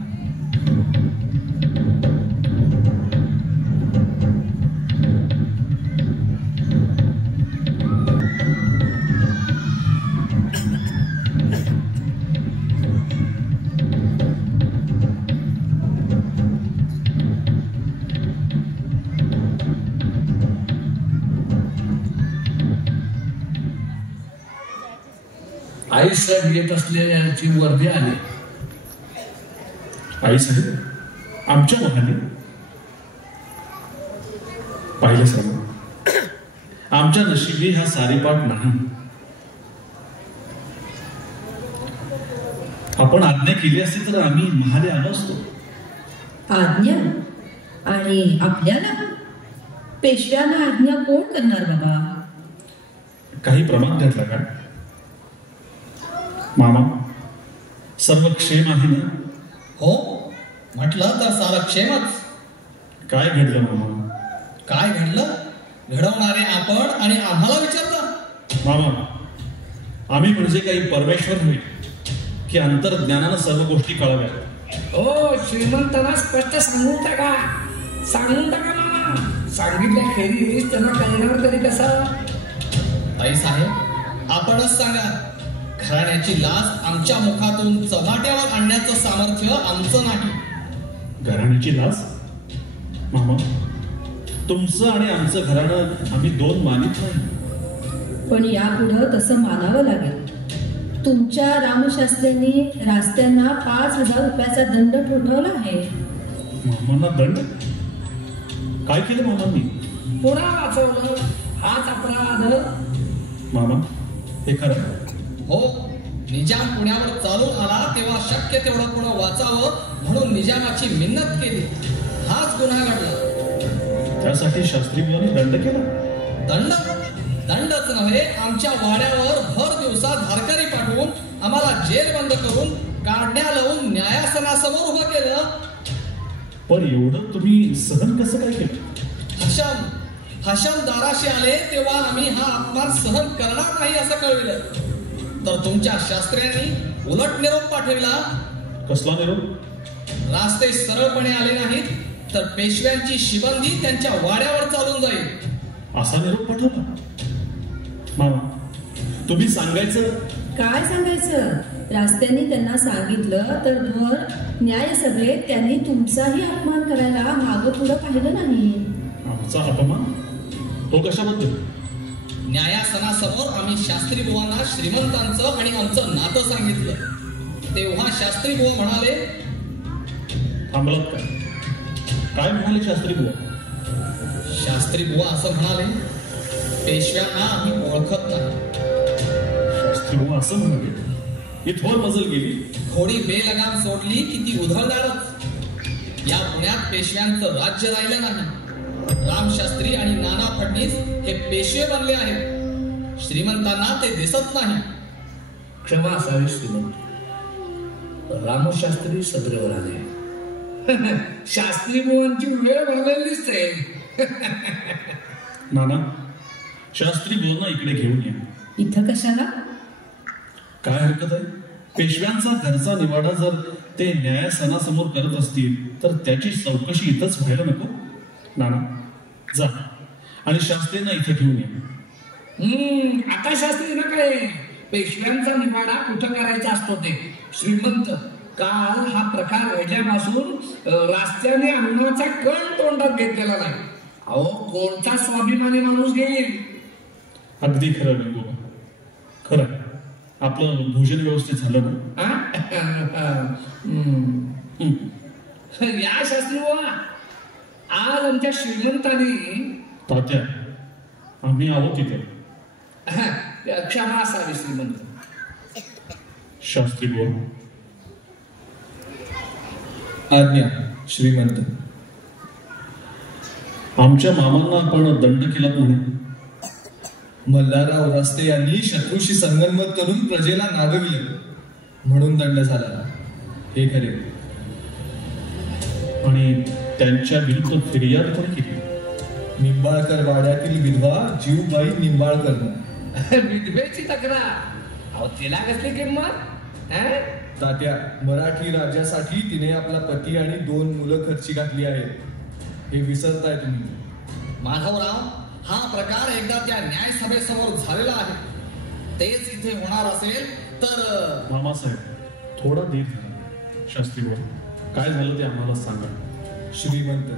आई साहेब येत असलेल्याची वर्दी आली. आई साहेब आमच्या महाली पाहिलं साहेब, आमच्या नशिबी हा सारीपाठ नाही. आपण आज्ञा केली असती तर आम्ही महाले आलो असतो. आज्ञा? आणि आपल्याला पेशव्यांना आज्ञा कोण करणार बाबा? काही प्रमाद घातला का मामा? सर्व क्षेम आहे ना? हो, म्हटलं तर सारा क्षेमच. काय घडलं मामा? काय घडलं? घडवणारे आपण आणि आम्हाला विचारता? मामा, आम्ही म्हणजे काही परमेश्वर होईल की अंतर्ज्ञानानं सर्व गोष्टी कळाव्यात? हो, श्रीमंतांना स्पष्ट सांगून टाका. सांगून टाका मामा. सांगितल्या खेरीज त्यांना कळणार तरी कसा? ताई साहेब, आपणच सांगा. घराण्याची लाज आमच्या मुखातून चव्हाट्यावर आणण्याचं सामर्थ्य आमचं नाही. घराण्याची लाज? मामा, तुमचं आणि आमचं घराणं आम्ही दोन मानित नाही. पण यापुढं तसं मानावं लागेल. तुमच्या रामशास्त्रींनी रास्त्यांना 5,000 रुपयाचा दंड ठोठावला आहे. मामांना दंड? काय केलं मामांनी? पुन्हा वाचवलं. हाच अपराध. मामा, हे खरं हो, निजाम पुण्यावर चालून आला तेव्हा शक्य तेवढं पुढं वाचावं म्हणून निजामाची मिन्नत केली. हाच गुन्हा घडला. त्यासाठी शास्त्री बुवांनी दंड केला. दंडच नव्हे, आमच्या वाड्यावर भर दिवसात धारकरी पाठवून आम्हाला जेल बंद करून काढण्या लावून न्यायासनासमोर उभं केलं. पण एवढं तुम्ही सहन कसं काय केलं? हशम दाराशी आले तेव्हा आम्ही हा अपमान सहन करणार नाही असं कळविलं. तर तुमच्या शास्त्र्यांनी उलट निरोप पाठविला. कसला निरोप? रास्ते सरळपणे आले नाहीत तर पेशव्यांची शिबंदी त्यांच्या वाड्यावर चालून जाईल असा निरोप पाठवला. मामा, तुम्ही सांगायचं. काय सांगायचं? रास्त्यांनी त्यांना सांगितलं तर भर न्यायसभेत त्यांनी तुमचाही अपमान करायला मागं पुढं पाहिलं नाही. आमचा अपमान? तो कशाबद्दल? न्यायासनासमोर आम्ही शास्त्री बुवांना श्रीमंतांचं आणि आमचं नातं सांगितलं तेव्हा शास्त्री बुवा म्हणाले. थांबलात काय? काय म्हणाले शास्त्री बुवा? शास्त्री बुवा असं म्हणाले, पेशव्यांना आम्ही ओळखत नाही. शास्त्री बुवा असं म्हणाले? इथवर मजल गेली. थोडी बेलगाम सोडली की ती उधळणारच. या पुण्यात पेशव्यांचं राज्य राहिलं नाही. रामशास्त्री आणि नाना फडणीस हे पेशवे बनले आहेत. श्रीमंतांना ते दिसत नाही. क्षमा असावी श्रीमंत. रामशास्त्री सदरेवर आले. शास्त्री बुवांची वेळ बनलेली दिसते. नाना, शास्त्री बुवांना इकडे घेऊन या. इथं कशाला? काय हरकत आहे? पेशव्यांचा घरचा निवाडा जर ते न्यायासनासमोर करत असतील तर त्याची चौकशी इथंच व्हायला नको? नाना, जा आणि शास्त्रींना इथे घेऊन या. आता शास्त्री ना काय पेशव्यांचा निवाडा कुठं करायचा असतो ते श्रीमंत. काल हा प्रकार घडल्यापासून रास्त्याने अन्नाचा कण तोंडात घेतलेला नाही. अहो, कोणता स्वाभिमानी माणूस घेईल? अगदी खरं गंगोबा, खरं. आपलं भोजन व्यवस्थित झालं ना? या शास्त्री बुवा, आज आमच्या श्रीमंतांनी. तात्या, आम्ही आहोत तिथे. क्षमा असावी श्रीमंत. शास्त्री बुवा. आज्ञा श्रीमंत. आमच्या मामांना आपण दंड केला म्हणून मल्हारराव रास्ते यांनी शत्रूशी संगनमत करून प्रजेला नागविलं म्हणून दंड झाला, हे खरे. आणि त्यांच्या विरुद्ध फिर्याद पण केली. निंबाळकर वाड्यातील विधवा जीवबाई निंबाळकर. विधवेची तक्रार? अहो, तिला कसली किंमत? तात्या, मराठी राज्यासाठी तिने आपला पती आणि 2 मुलं खर्ची घातली आहेत. हे विसरताय तुम्ही. माधवराव, हा प्रकार एकदा त्या न्यायसभेसमोर झालेला आहे. तेच इथे होणार असेल तर. मामासाहेब, थोडा धीर धरा. शास्त्री बुवा, काय झालं ते आम्हाला सांगा. श्रीमंत,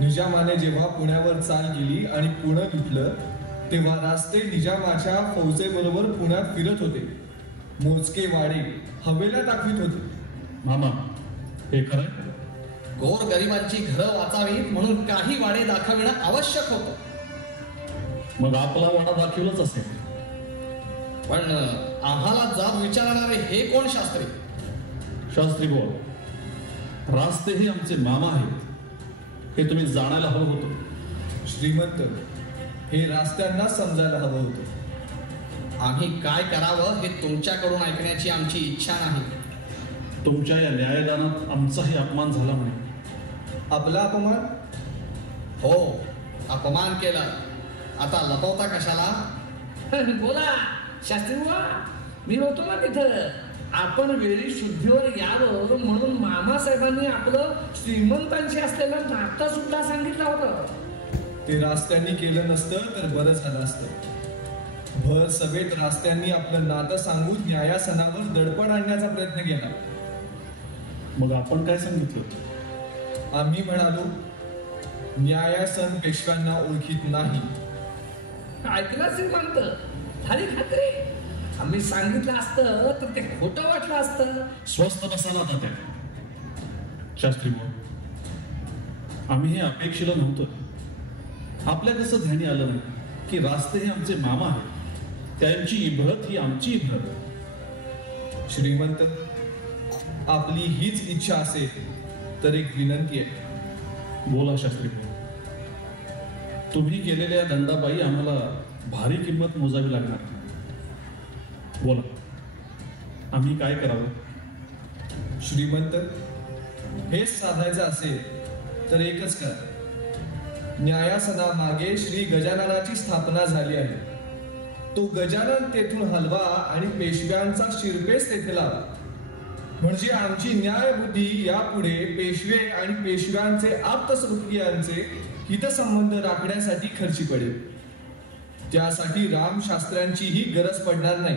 निजामाने जेव्हा पुण्यावर चाल गेली आणि पुणे लुटलं तेव्हा रास्ते निजामाच्या फौजेबरोबर पुण्यात फिरत होते. मोजके वाडे हवेला दाखवित होते. मामा, हे खरं? गोर गरिबांची घरं वाचावीत म्हणून काही वाडे दाखविणं आवश्यक होतं. मग आपला वाडा दाखवलाच असेल. पण आम्हाला जाब विचारणारे हे कोण शास्त्री? शास्त्री बुवा, रास्ते हे आमचे मामा आहेत, हे तुम्ही जाणायला हवं होतं. श्रीमंत, हे रास्त्यांना समजायला हवं होतं. आम्ही काय करावं हे तुमच्याकडून ऐकण्याची आमची इच्छा नाही. तुमच्या या न्यायदानात आमचाही अपमान झाला म्हणे. आपला अपमान? हो, अपमान केला. आता लपवता कशाला? बोला शास्त्री बुवा, मी होतो ना तिथं. आपण वेळी शुद्धीवर यावं म्हणून मामासाहेबांनी आपलं श्रीमंतांशी असलेलं नातं सुद्धा सांगितलं होतं. ते रास्त्यांनी केलं नसतं तर बरं झालं असतं. भर सभेत रास्त्यांनी आपलं नातं सांगून न्यायासनावर दडपण आणण्याचा प्रयत्न केला. मग आपण काय सांगितलं? आम्ही म्हणालो, न्यायासन पेशव्यांना ओळखीत नाही. ऐकलं श्रीमंत, झाली खात्री. आम्ही सांगितलं असतं तर ते खोटं वाटलं असतं. स्वस्त बसायला आता त्या. शास्त्री बुवा, आम्ही हे अपेक्षेला नव्हतं. आपल्या कसं ध्यानी आलं नाही की रास्ते हे आमचे मामा आहेत त्यांची इभ्रत ही आमची इभ्रत. श्रीमंत, आपली हीच इच्छा असेल तर एक विनंती आहे. बोला शास्त्री. तुम्ही केलेल्या दंडाबाई आम्हाला भारी किंमत मोजावी लागणार. बोला, आम्ही काय करावं? श्रीमंत, हेच साधायचं असेल तर एकच करा. न्यायासनामागे श्री गजाननाची स्थापना झाली आहे. तो गजानन तेथून हलवा आणि पेशव्यांचा शिरपेस तेथे लावा. म्हणजे आमची न्यायबुद्धी यापुढे पेशवे आणि पेशव्यांचे आप्तस्वकीयांचे हितसंबंध राखण्यासाठी खर्ची पडेल. त्यासाठी रामशास्त्र्यांचीही गरज पडणार नाही.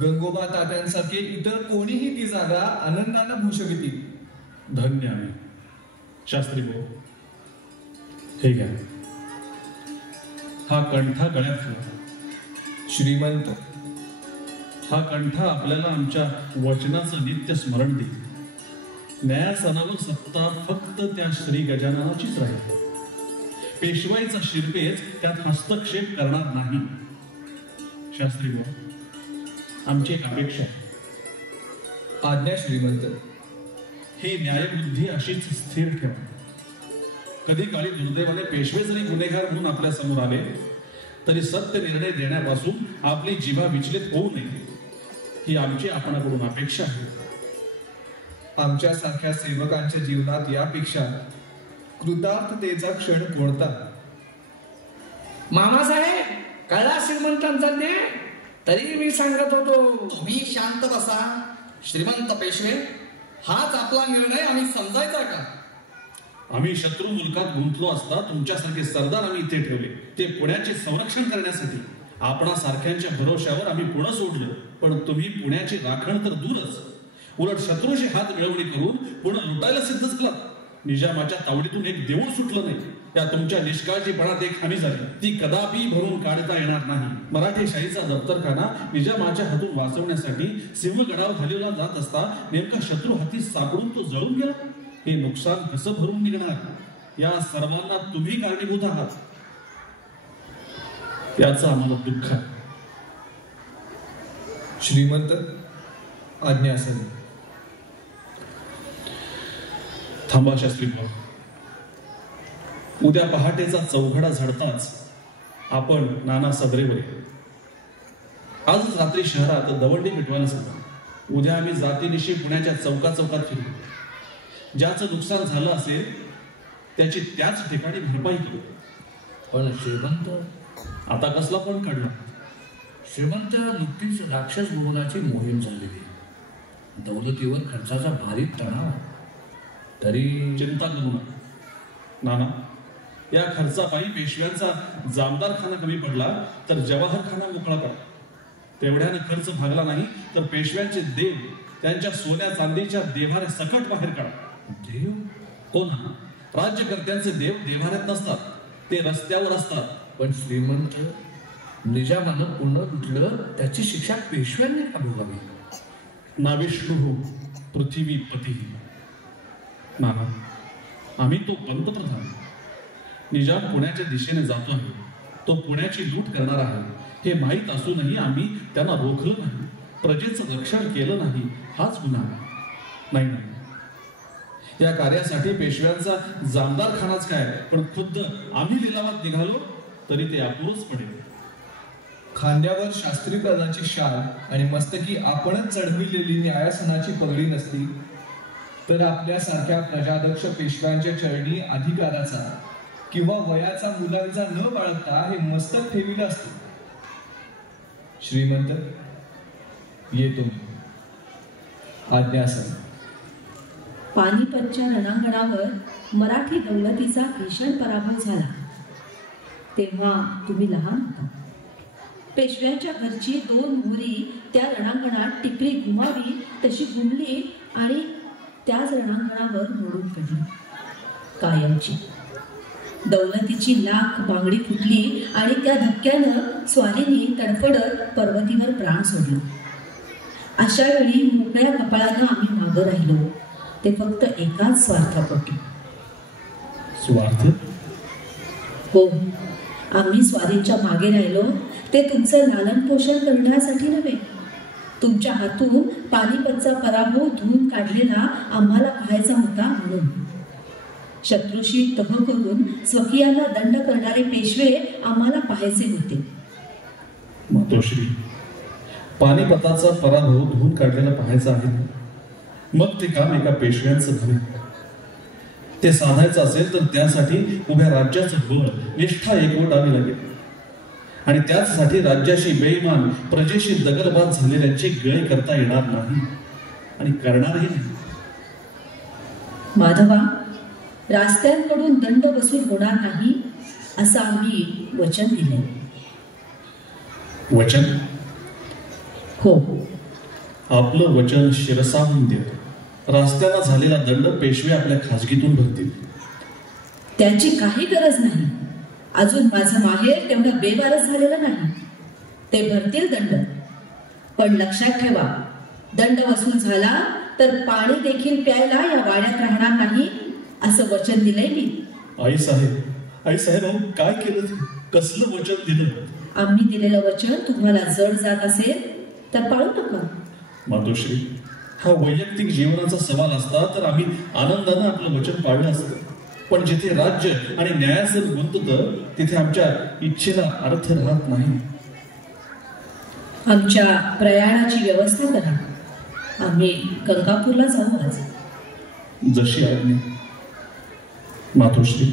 गंगोबा तात्यांसारखे इतर कोणीही ती जागा आनंदानं भूषवितील. धन्य आम्ही. शास्त्री भाऊ, हे घ्या. हा कंठा गळ्यात ठेवा. श्रीमंत, हा कंठा आपल्याला आमच्या वचनाचं नित्य स्मरण देईल. न्यायासनावर सत्ता फक्त त्या श्री गजाननाचीच राहील. पेशवाईचा शिरपेच त्यात हस्तक्षेप करणार नाही. शास्त्री भाऊ, आमची एक अपेक्षा आहे. आज्ञा श्रीमंत. ही न्यायबुद्धी अशीच स्थिर ठेवा. कधी काळी दुर्दैवाने पेशवे जरी गुन्हेगार म्हणून आपल्या समोर आले तरी सत्य निर्णय देण्यापासून आपली जिभा विचलित होऊ नये, ही आमची आपणाकडून अपेक्षा आहे. आमच्यासारख्या सेवकांच्या जीवनात यापेक्षा कृतार्थतेचा क्षण कोणता? मामासाहेब, कळला श्रीमंतांचा न्याय? तरी मी सांगत होतो. तुम्ही शांत बसा. श्रीमंत पेशवे, हाच आपला निर्णय आम्ही समजायचा का? आम्ही शत्रू मुलकात गुंतलो असता तुमच्यासारखे सरदार आम्ही इथे ठेवले, ते पुण्याचे संरक्षण करण्यासाठी. आपणासारख्यांच्या भरोश्यावर आम्ही पुणे सोडलं, पण तुम्ही पुण्याची राखण तर दूरच, उलट शत्रूशी हात मिळवणी करून पुणे लुटायला सिद्धच केलात. निजामाच्या तावडीतून एक देऊळ सुटलं नाही. त्या तुमच्या निष्काळजीपणात एक हानी झाली, ती कदापि भरून काढता येणार नाही. मराठी शाहीचा दप्तरखाना निजामाच्या हातून वाचवण्यासाठी सिंहगडावर हलवला जात असता नेमका शत्रू हाती सापडून तो जळून गेला. हे नुकसान कसं भरून निघणार? या सर्वांना तुम्ही कारणीभूत आहात. याचं आम्हाला दुःख आहे. श्रीमंत, आज्ञा असेल. थांबा शास्त्री भाऊ. उद्या पहाटेचा चौघडा झडताच आपण नाना सदरेवर येऊ. आजच रात्री शहरात दवंडी मिटवायला सांगा. उद्या आम्ही जातीनिशी पुण्याच्या चौकात फिरू. ज्याचं नुकसान झालं असेल त्याची त्याच ठिकाणी भरपाई करू. पण श्रीमंत, आता कसला पण काढला? श्रीमंत, नुकतीच राक्षस भुवनाची मोहीम झालेली. दौलतीवर खर्चाचा भारी तणाव. तरी चिंता करू नका नाना. या खर्चापायी पेशव्यांचा जामदारखाना कमी पडला तर जवाहरखाना मोकळा पडला. तेवढ्याने खर्च भागला नाही तर पेशव्यांचे देव त्यांच्या सोन्या चांदीच्या देव्हाऱ्या सकट बाहेर काढा. देव? हो ना, राज्यकर्त्यांचे देव देव्हाऱ्यात नसतात, ते रस्त्यावर असतात. पण श्रीमंत, निजामानं पूर्ण लुटलं, त्याची शिक्षा पेशव्यांनी का भोगावी? ना विष्णू पृथ्वीपती. नाना, आम्ही तो पंतप्रधान. निजाम पुण्याच्या दिशेने जातो आहे, तो पुण्याची लूट करणार आहे हे माहीत असूनही आम्ही त्यांना रोखलं नाही, प्रजेचं रक्षण केलं नाही. हाच गुन्हा नाही. नाही, या कार्यासाठी पेशव्यांचा जामदारखानाच काय, पण खुद्द आम्ही लिलावात निघालो तरी ते अपुरच पडेल. खांद्यावर शास्त्री पदाची शाल आणि मस्तकी आपणच चढविलेली न्यायासनाची पगडी नसती तर आपल्यासारख्या प्रजादक्ष पेशव्यांच्या चरणी अधिकाराचा किंवा वयाचा मुलांचा न बाळगता हे मस्तक ठेविलं असते. श्रीमंत, येतो मी. आज्ञा असेल. पानिपतच्या रणांगणावर मराठी दौलतीचा भीषण पराभव झाला. तेव्हा तुम्ही लहान होता. पेशव्यांच्या घरची 2 मोहरी त्या रणांगणात टिपरी घुमावी तशी घुमली आणि त्याच रणांगणावर मोडून पडली कायमची. दौलतीची लाख बांगडी फुटली आणि त्या धक्क्यानं स्वारीने तडफडत पर्वतीवर प्राण सोडला. अशा वेळी मोकळ्या कपाळानं आम्ही मागं राहिलो, ते फक्त एकाच स्वार्थापोटी. स्वार्थ? हो, आम्ही स्वारींच्या मागे राहिलो ते तुमचं लालन पोषण करण्यासाठी नव्हे, तुमच्या हातून पानिपतचा पराभव धुवून काढलेला आम्हाला पाहायचा होता म्हणून. शत्रूशी तह करून स्वकीयांना दंड करणारे पेशवे आम्हाला पाहायचे होते. मातोश्री, पानिपताचा पराभव धुवून काढलेला पाहायचा आहे, मग ते काम एका पेशव्यांचं नव्हे. ते साधायचं असेल तर त्यासाठी उभ्या राज्याचं बळ, निष्ठा एकवटावी लागेल. आणि त्याचसाठी राज्याशी बेईमान, प्रजेशी दगलबाज झालेल्यांची गळे करता येणार नाही आणि करणारही नाही. माधवा, रास्त्यांकडून दंड वसूल होणार नाही असं आम्ही वचन दिले. वचन? हो. आपलं वचन शिरसावून देत रस्त्याला झालेला दंड पेशवे आपल्या खाजगीतून भरतील. त्याची काही गरज नाही. अजून माझं माहेर तेवढं बेवारस झालेलं नाही. ते भरतील दंड. पण लक्षात ठेवा, दंड वसूल झाला तर पाणी देखील प्यायला या वाड्यात राहणार नाही असं वचन दिलंय मी. आई साहेब, अहो काय केलं? कसलं वचन दिलं? आम्ही दिलेलं वचन तुम्हाला जड जात असेल तर पाळू नका. मातोश्री, हा वैयक्तिक जीवनाचा सवाल असता तर आम्ही आनंदानं आपलं वचन पाळलं असतं. पण जिथे राज्य आणि न्यायाचं गुंततं तिथे आमच्या इच्छेला अर्थ राहत नाही. आमच्या प्रयाणाची व्यवस्था करा. आम्ही गंगापूरला जाऊ आज. जशी आज्ञा मातोश्री.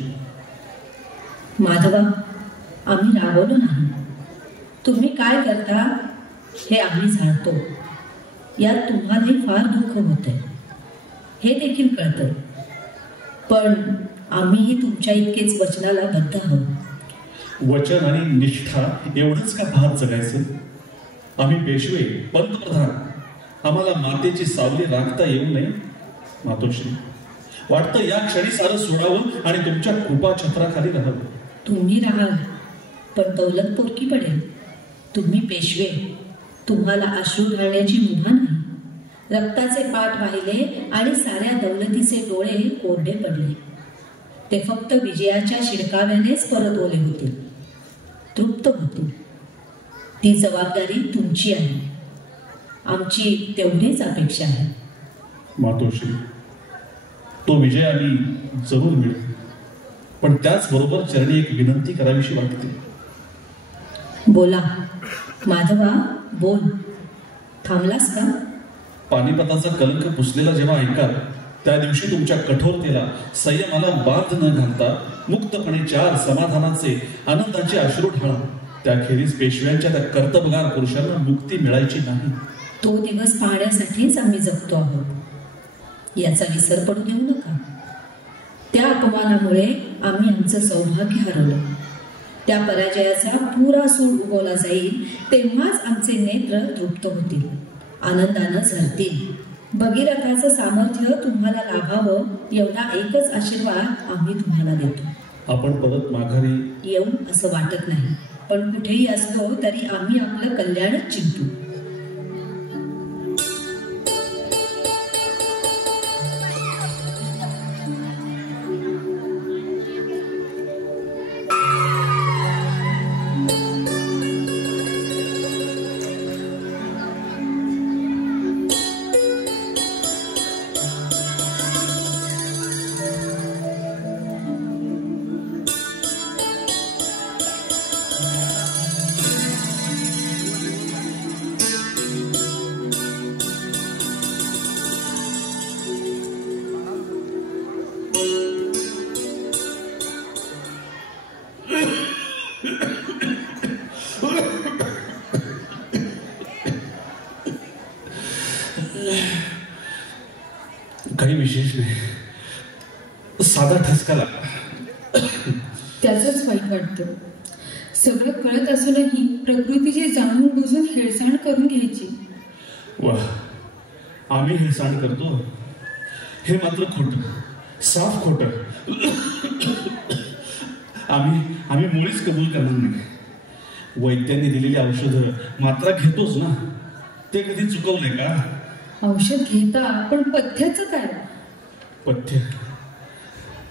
माधवा, आम्ही रागवलो नाही. तुम्ही काय करता हे आम्ही जाणतो. यात तुम्हालाही फार दुःख होतंय हे देखील कळतंय. पण आम्हीही तुमच्या इतकेच वचनाला बद्ध आहोत. वचन आणि निष्ठा एवढंच का पाहत जगायचं? आम्ही पेशवे, पंतप्रधान, आम्हाला मातेची सावली राखता येऊ नये? मातोश्री, वाटतं या क्षणी सारं सोडावं आणि तुमच्या कृपा छत्राखाली राहावं. तुम्ही राहाल, पण दौलत पोरकी पडेल. तुम्ही पेशवे, तुम्हाला अश्रू ढाळण्याची मुभा नाही. रक्ताचे पाठ वाहिले आणि साऱ्या दौलतीचे डोळे कोरडे पडले. ते फक्त विजयाच्या शिडकाव्यानेच परत ओले होतील, तृप्त होतील. ती जबाबदारी तुमची आहे. आमची तेवढीच अपेक्षा आहे. मातोश्री, तो विजय आम्ही जरूर मिळू, पण त्याचबरोबर चरणी एक विनंती करावीशी वाटते. बोला माधवा, बोल. थांबलास का? पानिपताचा कलंक पुसलेला जेव्हा ऐकाल त्या दिवशी तुमच्या कठोरतेला, संयमाला बांध न घालता मुक्तपणे चार समाधानाचे, आनंदाचे अश्रू ढाळा. त्याखेरीज पेशव्यांच्या त्या कर्तबगार पुरुषांना मुक्ती मिळायची नाही. तो दिवस पाहण्यासाठीच आम्ही जगतो आहोत. याचा विसर पडू देऊ नका. त्या अपमानामुळे आम्ही आमचं सौभाग्य हरवलं. त्या पराजयाचा पुरा सूर उगवला जाईल तेव्हाच आमचे नेत्र तृप्त होतील, आनंदानं झरतील. भगीरथाचं सामर्थ्य तुम्हाला लाभावं एवढा एकच आशीर्वाद आम्ही तुम्हाला देतो. आपण परत माघारी येऊ असं वाटत नाही, पण कुठेही असलो तरी आम्ही आपलं कल्याणच चिंतू. काही विशेष नाही, साधा ठसका लागला. त्याचंच वाईट वाटतं. सगळं कळत असूनही प्रकृतीची जाणून बुजून हेळसांड करून घ्यायची. वा, आम्ही हेळसांड करतो हे मात्र खोटं, साफ खोटं. आम्ही मुळीच कबूल करणार नाही. वैद्यांनी दिलेली औषधं मात्रा घेतोच ना, ते कधी चुकवलंय का? औषध घेता, पण पथ्याचं काय? पथ्य?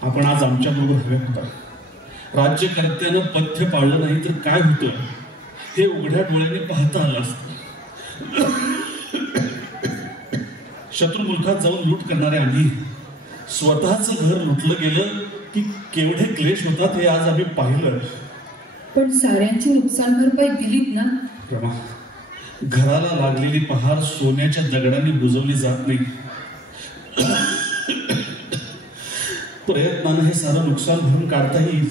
आपण आज आमच्या बरोबर हवे होता. राज्यकर्त्यानं पथ्य पाळलं नाही तर काय होतं हे उघड्या डोळ्याने पाहता आलं असतं. शत्रू मुलखात जाऊन लूट करणारे आम्ही स्वतःच घर लुटलं गेलं की केवढे क्लेश होतात हे आज आम्ही पाहिलं. पण साऱ्यांची नुकसान भरपाई दिलीत ना? रमा, घराला लागलेली पहार सोन्याच्या दगडांनी बुजवली जात नाही. प्रयत्नानं हे सारं नुकसान भरून काढता येईल,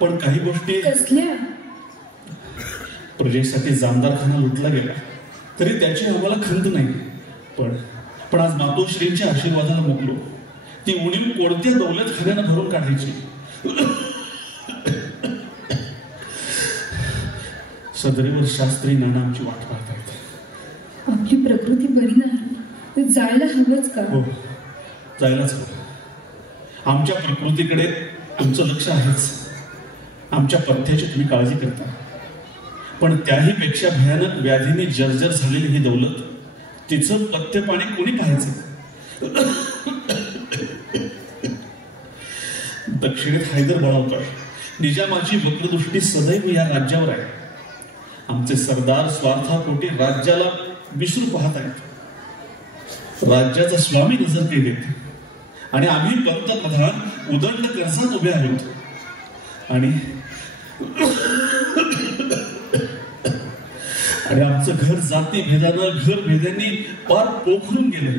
पण काही गोष्टी कसल्या? प्रजेसाठी जामदारखाना लुटला गेला तरी त्याची आम्हाला खंत नाही, पण आज मातोश्रींच्या आशीर्वादाला मोकलो. ती उणीव कोणत्या दौलतखान्यानं भरून काढायची? सदरेवर शास्त्री नाना आमची वाट पाहतायत. आपली प्रकृती बरी नाही, जायला हवंच का? हो, जायलाच हवं. आमच्या प्रकृतीकडे तुमचं लक्ष आहेच. आमच्या पथ्याची तुम्ही काळजी करता, पण त्याही पेक्षा भयानक व्याधीने जर्जर झालेली ही दौलत, तिचं पथ्य पाणी कोणी पाहायचं? दक्षिणेत हैदर बळावतोय. निजामाची वक्रदृष्टी सदैव या राज्यावर आहे. आमचे सरदार स्वार्थापोटी राज्याला विसरू पाहत आहेत. राज्याचा स्वामी नजर केलेत आणि आम्ही पंतप्रधान उदंड कर्जात उभे आहोत. आणि आमचं घर जाती भेदानं घर भेदांनी पार पोखरून गेलं.